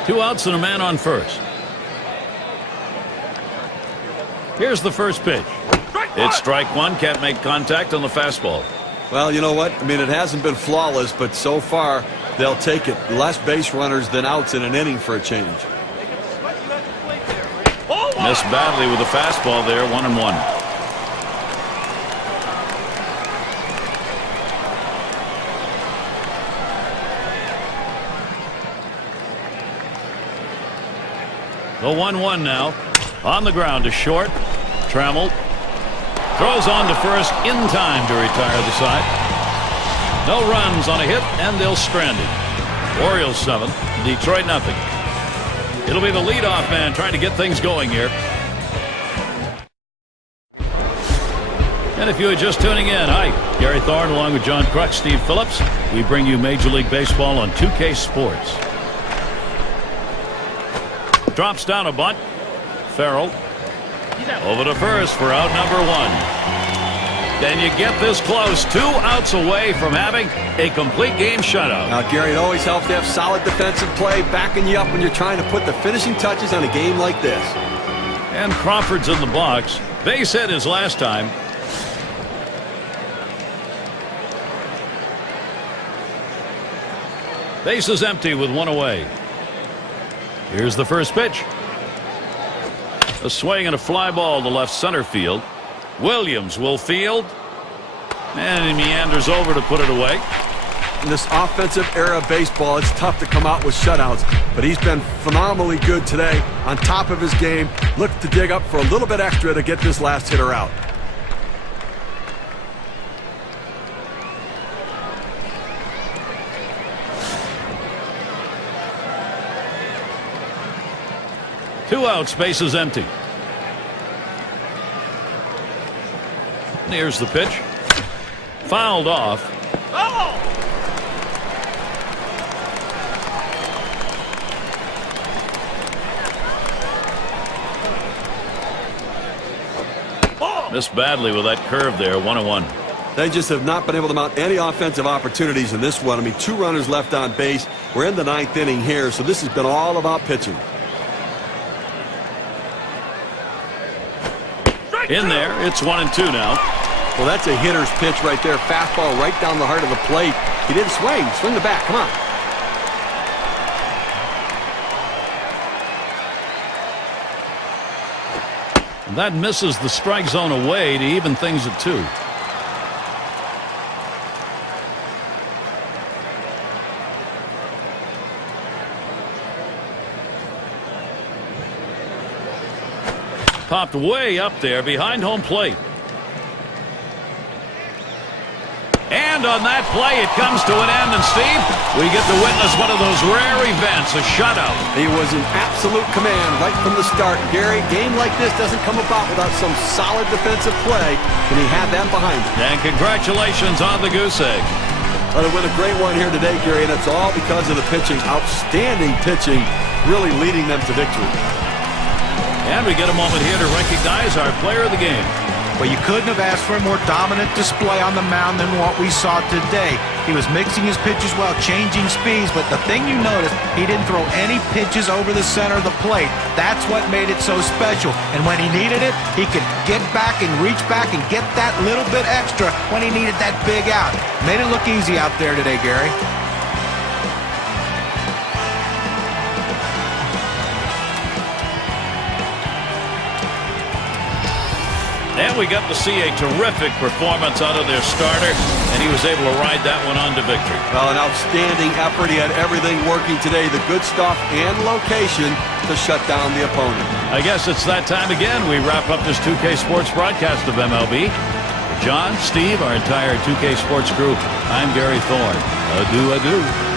Two outs and a man on first. Here's the first pitch. It's strike one. Can't make contact on the fastball. Well, you know what? I mean, it hasn't been flawless, but so far they'll take it. Less base runners than outs in an inning for a change. Missed badly with the fastball there. 1-1. The 1-1 now. On the ground to short. Trammell. Throws on to first in time to retire the side. No runs on a hit, and they'll strand it. Orioles 7, Detroit nothing. It'll be the leadoff man trying to get things going here. And if you are just tuning in, hi, Gary Thorne along with John Crutch, Steve Phillips. We bring you Major League Baseball on 2K Sports. Drops down a bunt. Farrell over to first for out number 1. Can you get this close? 2 outs away from having a complete game shutout. Now, Gary, it always helps to have solid defensive play backing you up when you're trying to put the finishing touches on a game like this. And Crawford's in the box. Base hit his last time. Base is empty with 1 away. Here's the first pitch. A swing and a fly ball to left center field. Williams will field. And he meanders over to put it away. In this offensive era of baseball, it's tough to come out with shutouts, but he's been phenomenally good today. On top of his game, looks to dig up for a little bit extra to get this last hitter out. Two outs, bases empty. Here's the pitch. Fouled off. Missed badly with that curve there. 1-1. They just have not been able to mount any offensive opportunities in this one. I mean, 2 runners left on base. We're in the 9th inning here, so this has been all about pitching. In there, it's 1-2 now. Well, that's a hitter's pitch right there. Fastball right down the heart of the plate. He didn't swing. Swing the bat. Come on. And that misses the strike zone away to even things at 2. Popped way up there behind home plate. And on that play, it comes to an end. And Steve, we get to witness one of those rare events, a shutout. He was in absolute command right from the start. Gary, game like this doesn't come about without some solid defensive play, and he had that behind him. And congratulations on the goose egg. Well, they win a great one here today, Gary, and it's all because of the pitching. Outstanding pitching, really leading them to victory. And we get a moment here to recognize our player of the game. Well, you couldn't have asked for a more dominant display on the mound than what we saw today. He was mixing his pitches well, changing speeds, but the thing you noticed, he didn't throw any pitches over the center of the plate. That's what made it so special. And when he needed it, he could get back and reach back and get that little bit extra when he needed that big out. Made it look easy out there today, Gary. And we got to see a terrific performance out of their starter, and he was able to ride that one on to victory. Well, an outstanding effort. He had everything working today, the good stuff and location to shut down the opponent. I guess it's that time again. We wrap up this 2K Sports broadcast of MLB. For John, Steve, our entire 2K Sports crew, I'm Gary Thorne. Adieu, adieu.